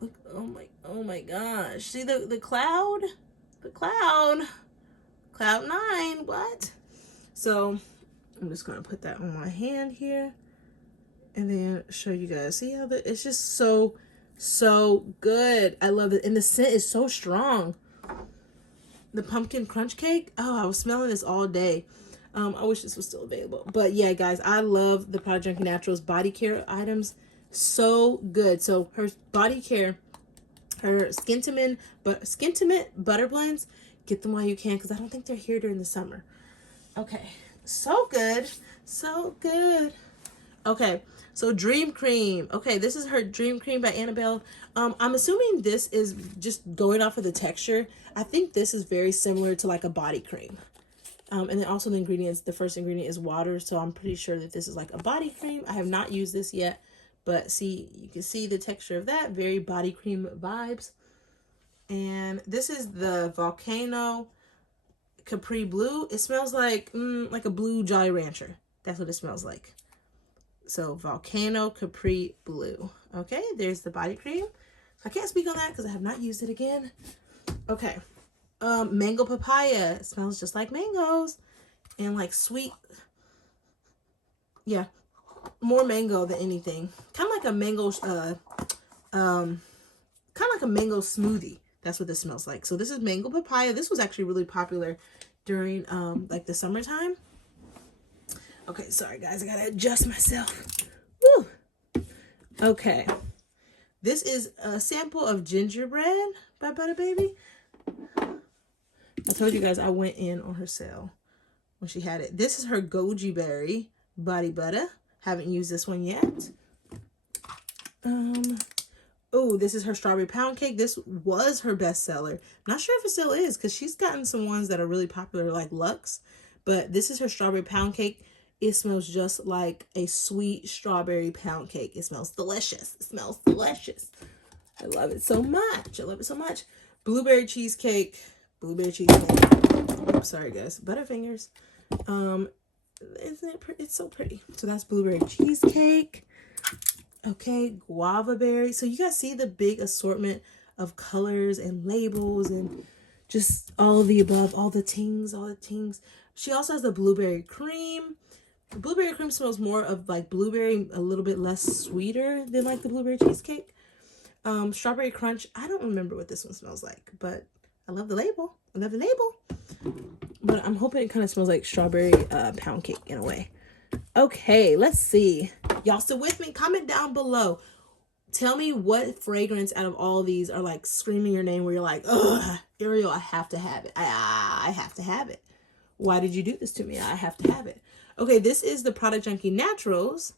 Look, oh my gosh. See the cloud? The cloud. Cloud 9, what? So I'm just going to put that on my hand here and then show you guys. See how it's just so good. I love it. And the scent is so strong. The pumpkin crunch cake. Oh, I was smelling this all day. I wish this was still available. But yeah, guys, I love the Product Junkie Naturals body care items. So good. So her body care, her Skintimate butter blends, get them while you can, because I don't think they're here during the summer. Okay. So good. So good. Okay. So Dream Cream. Okay, this is her Dream Cream by Annebelles. I'm assuming this is just going off of the texture. I think this is very similar to like a body cream. And then also the ingredients, the first ingredient is water. So I'm pretty sure that this is like a body cream. I have not used this yet, but see, you can see the texture of that. Very body cream vibes. And this is the Volcano Capri Blue. It smells like a blue Jolly Rancher. That's what it smells like. So Volcano Capri Blue. Okay, there's the body cream. I can't speak on that because I have not used it again. Okay. Mango Papaya. It smells just like mangoes. And like sweet. Yeah. More mango than anything. Kind of like a mango mango smoothie. That's what this smells like. So this is Mango Papaya. This was actually really popular during like the summertime. Okay, sorry guys, I gotta adjust myself. Woo! Okay. This is a sample of Gingerbread by Buttahbby. I told you guys I went in on her sale when she had it. This is her Goji Berry Body Butter. Haven't used this one yet. Oh, this is her Strawberry Pound Cake. This was her bestseller. Not sure if it still is because she's gotten some ones that are really popular like Luxe. But this is her Strawberry Pound Cake. It smells just like a sweet strawberry pound cake. It smells delicious. It smells delicious. I love it so much. I love it so much. Blueberry cheesecake. Blueberry cheesecake. Oops, sorry guys. Butterfingers. Isn't it pretty? It's so pretty. So that's blueberry cheesecake. Okay, guava berry. So you guys see the big assortment of colors and labels and just all of the above, all the tings, all the tings. She also has the blueberry cream. The blueberry cream smells more of like blueberry, a little bit less sweeter than like the blueberry cheesecake. Strawberry crunch. I don't remember what this one smells like, but I love the label. I love the label. But I'm hoping it kind of smells like strawberry pound cake in a way. Okay, let's see. Y'all still with me? Comment down below. Tell me what fragrance out of all these are like screaming your name where you're like, ugh, Ariel, I have to have it. I have to have it. Why did you do this to me? I have to have it. Okay, this is the Product Junkie Naturals.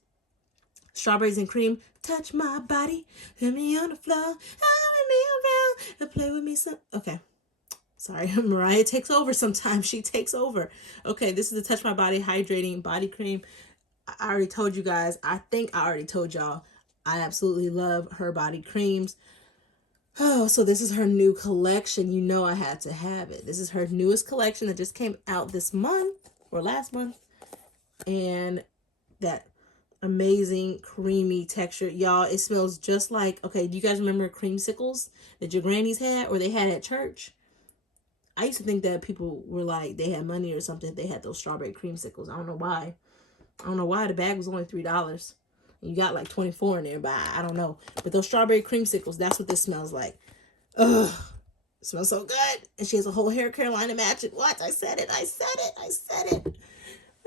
Strawberries and cream. Touch my body. Put me on the floor. Run me around. And play with me some. Okay. Sorry, Mariah takes over sometimes. She takes over. Okay, this is the Touch My Body Hydrating Body Cream. I already told you guys. I think I already told y'all. I absolutely love her body creams. Oh, so this is her new collection. You know I had to have it. This is her newest collection that just came out this month or last month. And that amazing creamy texture. Y'all, it smells just like, okay, do you guys remember creamsicles that your grannies had or they had at church? I used to think that people were like, they had money or something if they had those strawberry creamsicles. I don't know why. I don't know why. The bag was only $3. You got like 24 in there, but I don't know. But those strawberry creamsicles, that's what this smells like. Ugh. It smells so good. And she has a whole hair care line to match it. What? I said it. I said it. I said it.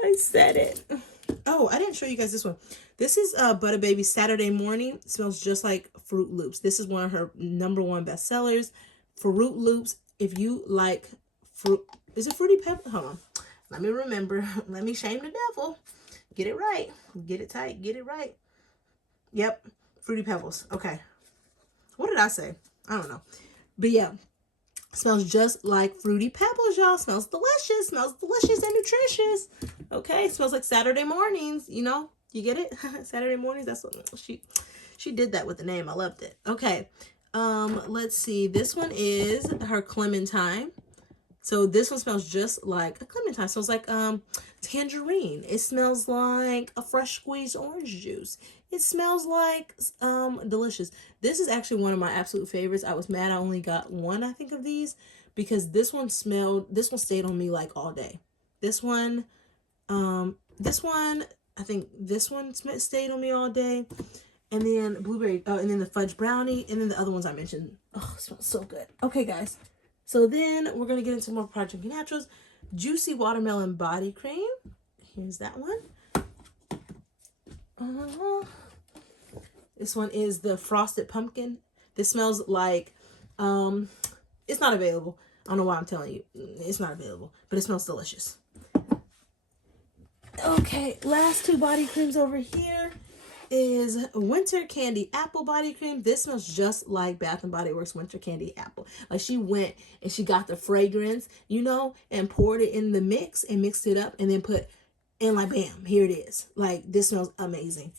I said it. Oh, I didn't show you guys this one. This is Buttahbby Saturday Morning. It smells just like Fruit Loops. This is one of her #1 bestsellers. Fruit Loops. If you like fruit, is it Fruity Pebble? Hold on. Let me remember. Let me shame the devil. Get it right. Get it tight. Get it right. Yep. Fruity Pebbles. Okay. What did I say? I don't know. But yeah. Smells just like Fruity Pebbles, y'all. Smells delicious. Smells delicious and nutritious. Okay. Smells like Saturday mornings. You know? You get it? Saturday mornings. That's what she did that with the name. I loved it. Okay. Let's see. This one is her Clementine. So this one smells just like a clementine. It smells like tangerine. It smells like a fresh squeezed orange juice. It smells like delicious. This is actually one of my absolute favorites. I was mad I only got one, I think, of these because this one stayed on me like all day. This one, I think this one stayed on me all day. And then blueberry, and then the fudge brownie, and then the other ones I mentioned. Oh, it smells so good. Okay, guys. So then we're going to get into more Product Junkie Naturals. Juicy Watermelon Body Cream. Here's that one. This one is the Frosted Pumpkin. This smells like, it's not available. I don't know why I'm telling you. It's not available, but it smells delicious. Okay, last two body creams over here is Winter Candy Apple Body Cream. This smells just like Bath & Body Works Winter Candy Apple. Like she went and she got the fragrance, you know, and poured it in the mix and mixed it up and then put in like, bam, here it is. Like this smells amazing.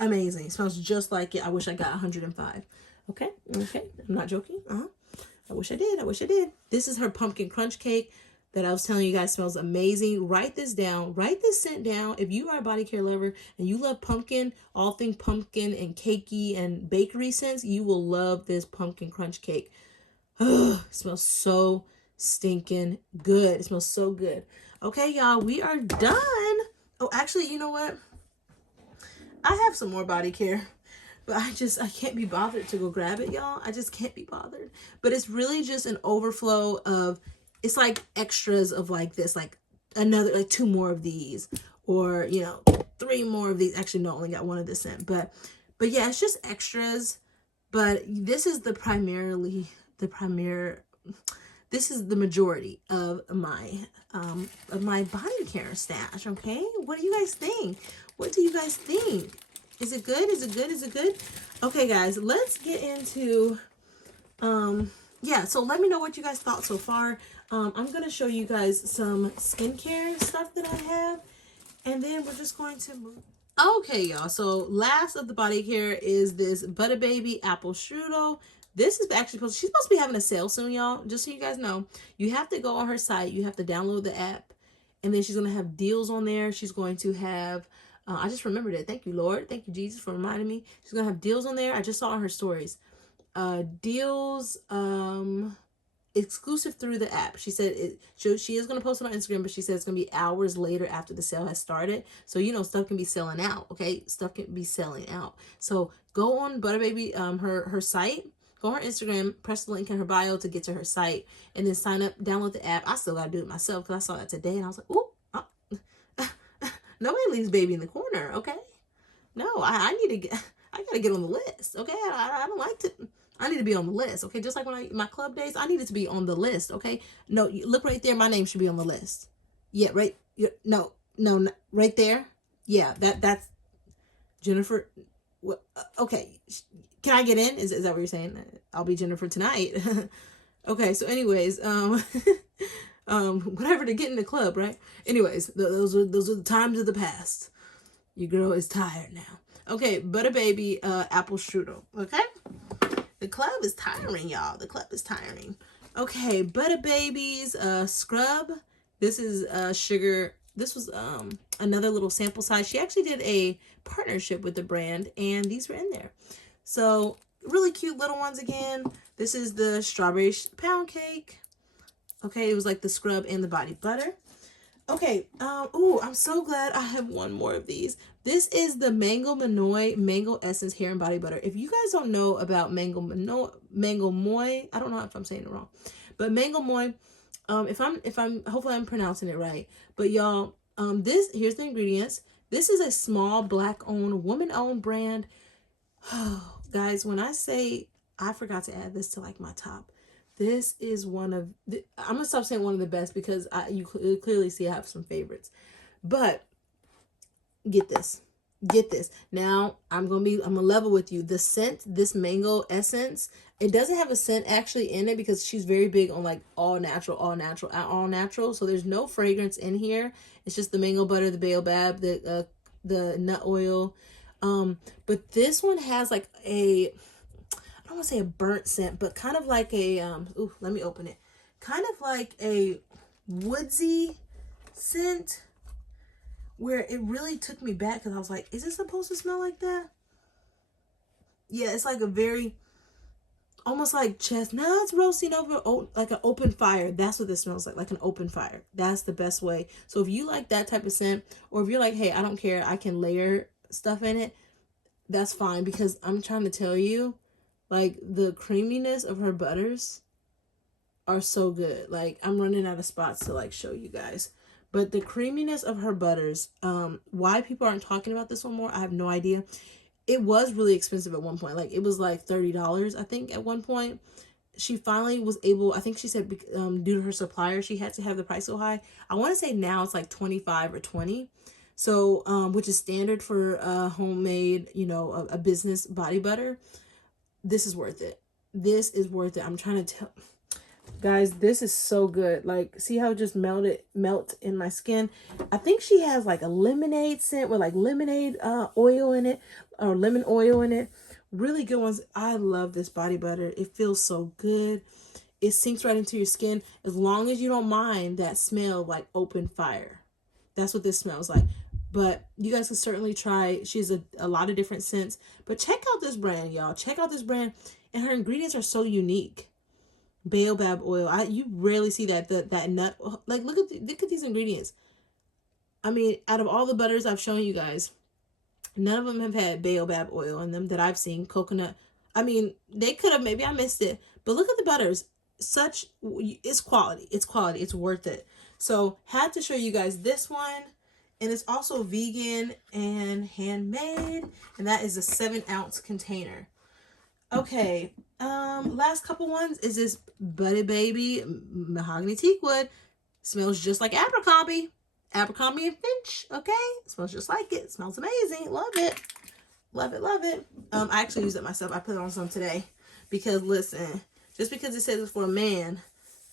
Amazing. It smells just like it. I wish I got 105. Okay. Okay. I'm not joking. I wish I did. I wish I did. This is her pumpkin crunch cake that I was telling you guys smells amazing. Write this down. Write this scent down. If you are a body care lover and you love pumpkin, all things pumpkin and cakey and bakery scents, you will love this pumpkin crunch cake. It smells so stinking good. It smells so good. Okay, y'all, we are done. Oh, actually, you know what? I have some more body care, but I can't be bothered to go grab it, y'all. I just can't be bothered. But it's really just an overflow of, it's like extras of like this, like another, like 2 more of these, or, you know, 3 more of these. Actually, no, I only got 1 of this scent, but yeah, it's just extras. But this is this this is the majority of my body care stash. Okay, what do you guys think? What do you guys think? Is it good? Is it good? Is it good? Okay, guys, let's get into yeah, so let me know what you guys thought so far. I'm gonna show you guys some skincare stuff that I have, and then we're just going to move. Okay, y'all, so last of the body care is this Buttahbby apple strudel. This is actually she's supposed to be having a sale soon, y'all. Just so you guys know, you have to go on her site, you have to download the app, and then she's gonna have deals on there. She's going to have I just remembered it. Thank you, Lord. Thank you, Jesus, for reminding me. She's gonna have deals on there. I just saw on her stories. Deals exclusive through the app. She said she is going to post it on Instagram, but she said it's going to be hours later after the sale has started. So, you know, stuff can be selling out. Okay, stuff can be selling out. So go on Buttahbby, her site, go on her Instagram, press the link in her bio to get to her site, and then sign up, download the app. I still got to do it myself because I saw that today and I was like, ooh, nobody leaves baby in the corner. Okay, no, I need to get, I gotta get on the list. Okay, I don't like to. I need to be on the list, okay? Just like when my club days, I needed to be on the list, okay? No, look right there. My name should be on the list. Yeah, right. No, right there. Yeah, that's Jennifer. Okay, can I get in? Is that what you're saying? I'll be Jennifer tonight. Okay, so anyways, whatever to get in the club, right? Anyways, those are the times of the past. Your girl is tired now. Okay, Buttahbby apple strudel. Okay. The club is tiring, y'all. The club is tiring. Okay, Buttahbby's scrub. This is sugar. This was another little sample size. She actually did a partnership with the brand, and these were in there. So really cute little ones again. This is the strawberry pound cake. Okay, it was like the scrub and the body butter. Okay, ooh, I'm so glad I have one more of these. This is the Mango Manoy Mango Essence Hair and Body Butter. If you guys don't know about Mango Moy, I don't know if I'm saying it wrong, but Mango Moy, hopefully I'm pronouncing it right. But y'all, here's the ingredients. This is a small Black-owned, woman-owned brand. Oh, guys, when I say I forgot to add this to like my top, this is one of I'm gonna stop saying one of the best because you clearly see I have some favorites. But get this. Now I'm gonna level with you. The scent, this mango essence, it doesn't have a scent actually in it because she's very big on like all natural. So there's no fragrance in here. It's just the mango butter, the baobab, the nut oil. But this one has like I don't want to say a burnt scent, but kind of like a ooh, let me open it. Kind of like a woodsy scent, where it really took me back because I was like, is it supposed to smell like that? Yeah, it's like a very almost like chestnuts roasting over like an open fire. That's what this smells like an open fire. That's the best way. So if you like that type of scent, or if you're like, hey, I don't care, I can layer stuff in it, that's fine, because I'm trying to tell you, like, the creaminess of her butters are so good. Like, I'm running out of spots to like show you guys, but the creaminess of her butters, why people aren't talking about this one more, I have no idea. It was really expensive at one point. Like, it was like $30, I think, at one point. She finally was able, I think she said, due to her supplier, she had to have the price so high. I want to say now it's like 25 or 20. So, which is standard for homemade, you know, a business body butter. This is worth it. This is worth it. I'm trying to tell guys, this is so good. Like, see how it just melt in my skin. I think she has like a lemonade scent with like lemonade oil in it, or lemon oil in it. Really good ones. I love this body butter. It feels so good. It sinks right into your skin, as long as you don't mind that smell of like open fire. That's what this smells like. But you guys can certainly try. She has a lot of different scents. But check out this brand, y'all. Check out this brand. And her ingredients are so unique. Baobab oil. You rarely see that nut. Like, look at these ingredients. I mean, out of all the butters I've shown you guys, none of them have had baobab oil in them that I've seen. Coconut. I mean, they could have. Maybe I missed it. But look at the butters. It's quality. It's quality. It's worth it. So, had to show you guys this one. And it's also vegan and handmade. And that is a 7-ounce container. Okay, last couple ones is this Buttahbby mahogany teakwood. Smells just like Abercrombie and Finch. Okay, smells just like it. Smells amazing. Love it. Love it, love it. I actually use it myself. I put it on some today because listen, just because it says it's for a man,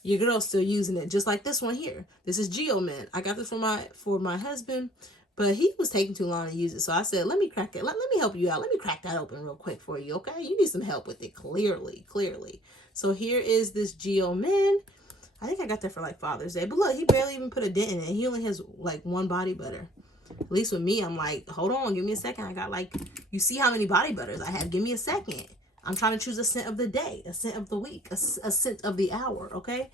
your girl's still using it. Just like this one here. This is Geomint. I got this for my husband, but he was taking too long to use it. So I said, let me crack it. Let me help you out. Let me crack that open real quick for you, okay? You need some help with it, clearly. So here is this Geomint. I think I got that for like Father's Day. But look, he barely even put a dent in it. He only has like one body butter. At least with me, I'm like, hold on, give me a second. I got like, you see how many body butters I have. Give me a second. I'm trying to choose a scent of the day, a scent of the week, a scent of the hour, okay?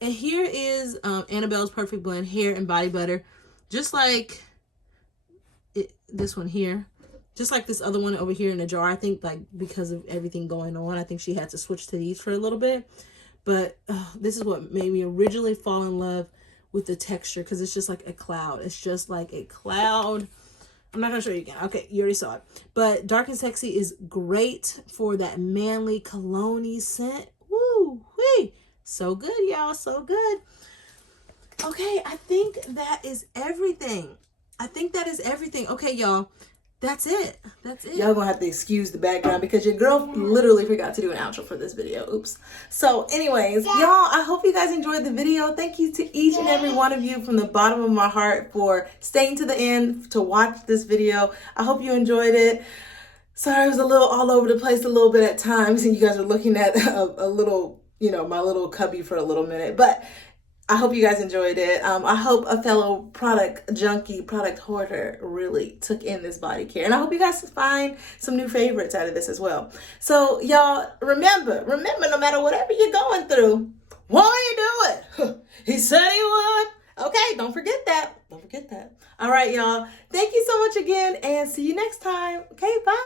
And here is Annebelle's Perfect Blend Hair and Body Butter. Just like this one here. Just like this other one over here in the jar. I think like because of everything going on, I think she had to switch to these for a little bit. But this is what made me originally fall in love with the texture, because it's just like a cloud. It's just like a cloud. I'm not going to show you again. Okay, you already saw it. But Dark and Sexy is great for that manly cologne-y scent. Woo! Whee! So good, y'all. So good. Okay, I think that is everything. Okay, y'all. That's it. Y'all gonna have to excuse the background because your girl literally forgot to do an outro for this video. Oops. So anyways, y'all, I hope you guys enjoyed the video. Thank you to each and every one of you from the bottom of my heart for staying to the end to watch this video. I hope you enjoyed it. Sorry, I was a little all over the place a little bit at times, and you guys were looking at a little, you know, my little cubby for a little minute. But I hope you guys enjoyed it. I hope a fellow product junkie, product hoarder really took in this body care. And I hope you guys find some new favorites out of this as well. So y'all, remember, no matter whatever you're going through, won't he do it? He said he would. Okay, don't forget that. All right, y'all. Thank you so much again, and see you next time. Okay, bye.